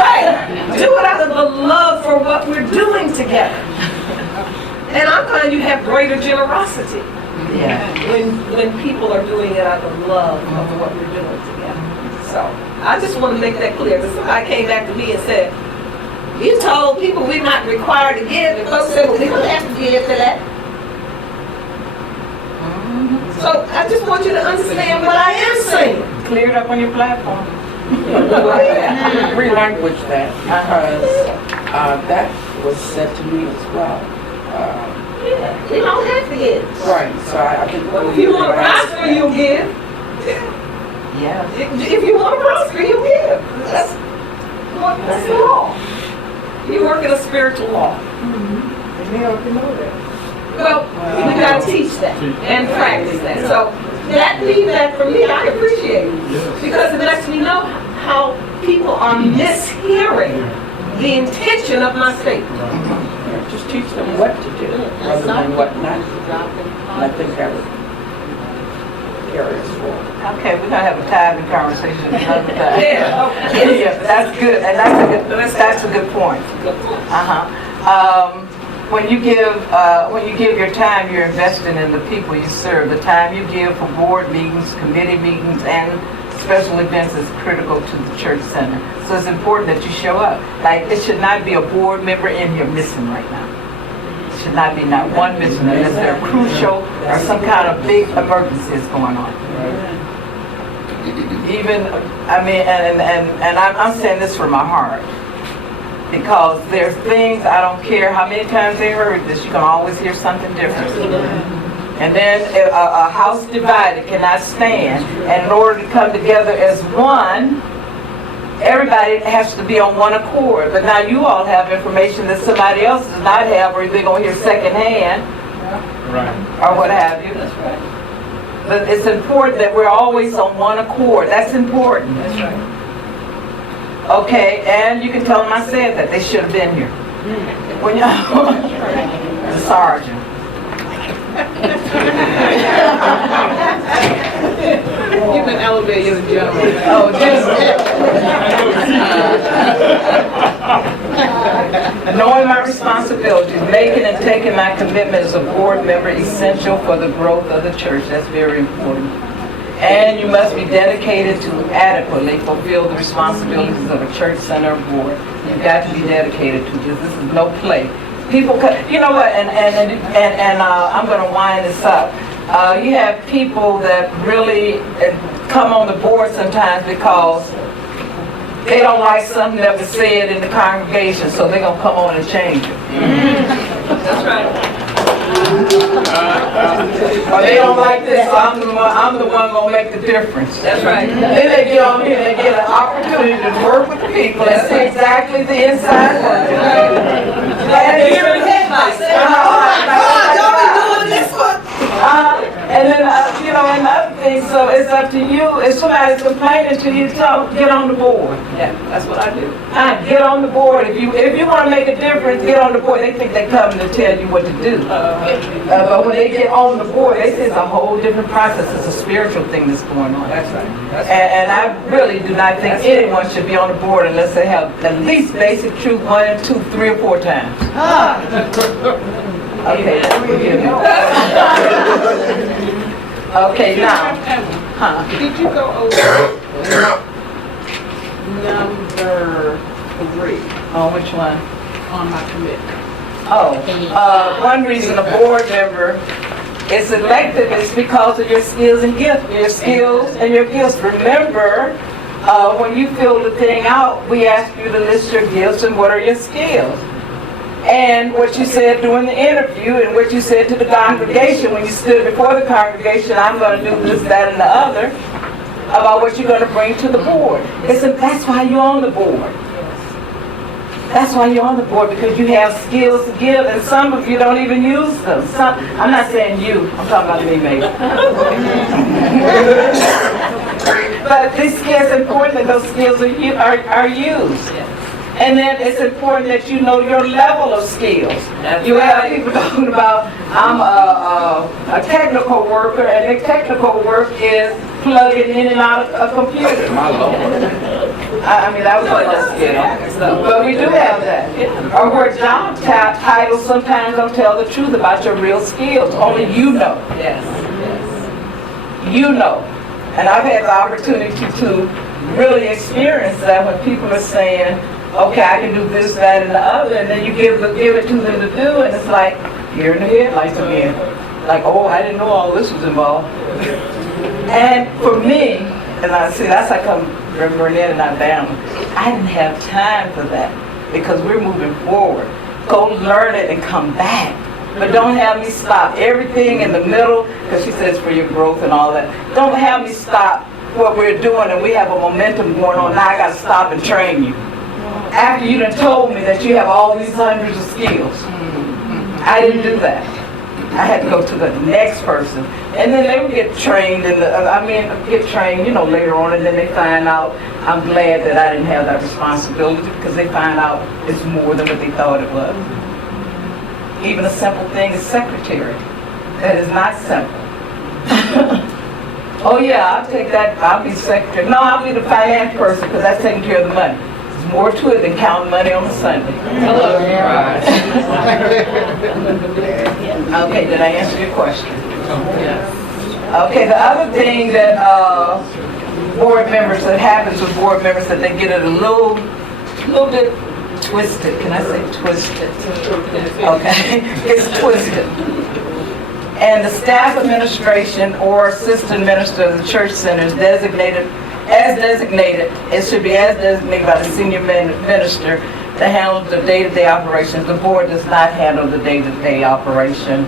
do it out of the love for what we're doing together. And I'm glad you have greater generosity when people are doing it out of love of what we're doing together. So I just want to make that clear. Because somebody came back to me and said, you told people we're not required to give, and folks said, well, we don't have to give to that. So I just want you to understand what I am saying. Clear it up on your platform. Relanguage that because that was said to me as well. You don't have to give. Right, so I think If you want to prosper, you'll give. Yeah. If you want to prosper, you'll give. That's the law. You work in a spiritual law. And they don't know that. Well, we got to teach that and practice that. So that feedback from me, I appreciate it. Because it lets me know how people are mishearing the intention of my statement. just teach them what to do rather than what not to do. And I think that would carry us forward. Okay, we're gonna have a tithing conversation another time. Yeah. Yeah, that's good, and that's a good point. When you give your time, you're investing in the people you serve. The time you give for board meetings, committee meetings, and special events is critical to the church center. So it's important that you show up. Like, it should not be a board member in here missing right now. It should not be not one missing unless they're crucial or some kind of big emergency is going on. even, I mean, and I'm saying this from my heart, because there's things, I don't care how many times they heard this, you can always hear something different. And then a house divided cannot stand, and in order to come together as one, everybody has to be on one accord. But now you all have information that somebody else does not have, or they're going to hear secondhand, Right. or what have you. That's right. But it's important that we're always on one accord. That's important. That's right. Okay, and you can tell them I said that. They should have been here. When you, the sergeant. You've been elevated in general. Oh, just knowing my responsibilities, making and taking my commitment as a board member essential for the growth of the church. That's very important. And you must be dedicated to adequately fulfill the responsibilities of a church center board. You've got to be dedicated to this. This is no play. People, you know what? And I'm going to wind this up. You have people that really come on the board sometimes because they don't like something that was said in the congregation, so they're going to come on and change it. That's right. Or they don't like this, so I'm the one going to make the difference. That's right. Then they get on here and they get an opportunity to work with the people and see exactly the inside working. You're in headlights. And then, you know, another thing, so it's up to you. If somebody's complaining to you, tell them, get on the board. Yeah, that's what I do. Get on the board. If you want to make a difference, get on the board. They think they're coming to tell you what to do. But when they get on the board, they say it's a whole different process. It's a spiritual thing that's going on. That's right. That's right. And I really do not think anyone should be on the board unless they have at least basic truth 1, 2, 3, or 4 times. Okay, forgive me. Okay, now, Did you go over number 3 on which one? on my commitment? One reason a board member is elected is because of your skills and gifts. Your skills and your gifts. Remember, when you fill the thing out, we ask you to list your gifts and what are your skills. And what you said during the interview and what you said to the congregation when you stood before the congregation, I'm going to do this, that, and the other, about what you're going to bring to the board. That's why you're on the board. That's why you're on the board, because you have skills to give, and some of you don't even use them. I'm not saying you, I'm talking about me, maybe. But these skills, it's important that those skills are used. And then it's important that you know your level of skills. You have people talking about, I'm a technical worker, and the technical work is plugging in and out of a computer. My Lord. I mean, that was a skill. But we do have that. Or where job titles sometimes don't tell the truth about your real skills. Only you know. Yes. You know. And I've had the opportunity to really experience that when people are saying, okay, I can do this, that, and the other, and then you give it to them to do, and it's like, you're in the headlights again. Like, oh, I didn't know all this was involved. And for me, and I see, that's like I'm from Burnett and Alabama, I didn't have time for that, because we're moving forward. Go learn it and come back. But don't have me stop everything in the middle, because she says for your growth and all that. Don't have me stop what we're doing and we have a momentum going on, now I got to stop and train you. After you done told me that you have all these hundreds of skills. I didn't do that. I had to go to the next person. And then they would get trained, get trained, later on, and then they find out, I'm glad that I didn't have that responsibility, because they find out it's more than what they thought it was. Even a simple thing is secretary. That is not simple. Oh yeah, I'll take that, I'll be secretary. No, I'll be the finance person, because that's taking care of the money. There's more to it than counting money on a Sunday. Hello. Okay, did I answer your question? Yes. Okay, the other thing that board members, that happens with board members, that they get it a little bit twisted. Can I say twisted? Okay, it's twisted. And the staff administration or assistant minister of the church center is designated, it should be as designated by the senior minister to handle the day-to-day operations. The board does not handle the day-to-day operation.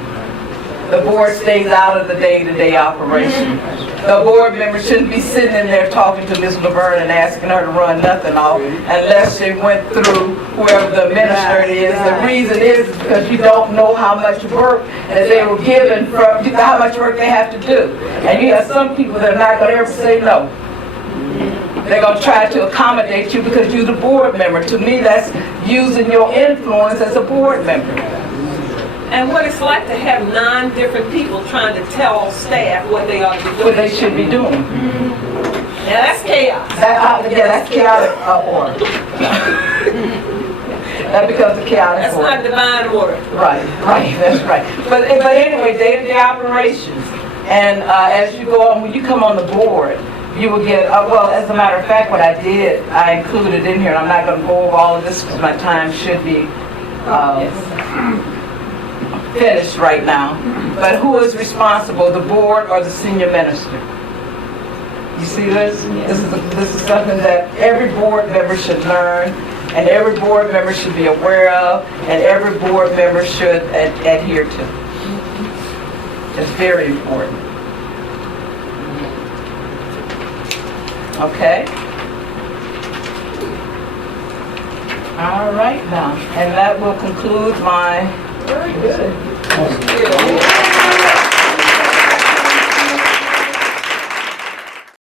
The board stays out of the day-to-day operation. The board member shouldn't be sitting in there talking to Ms. Laverne and asking her to run nothing off unless she went through whoever the administrator is. The reason is because you don't know how much work that they were given from, how much work they have to do. And you have some people that are not going to ever say no. They're going to try to accommodate you because you're the board member. To me, that's using your influence as a board member. And what it's like to have 9 different people trying to tell staff what they ought to be doing. What they should be doing. Now that's chaos. That's chaotic order. That becomes a chaotic That's order. not divine order. Right, that's right. But anyway, day-to-day operations. And as you go on, when you come on the board, you will get, well, as a matter of fact, what I did, I included in here, and I'm not going to go over all of this because my time should be finished right now. But who is responsible, the board or the senior minister? You see this? This is something that every board member should learn, and every board member should be aware of, and every board member should adhere to. It's very important. Okay? All right now. And that will conclude my... Very good.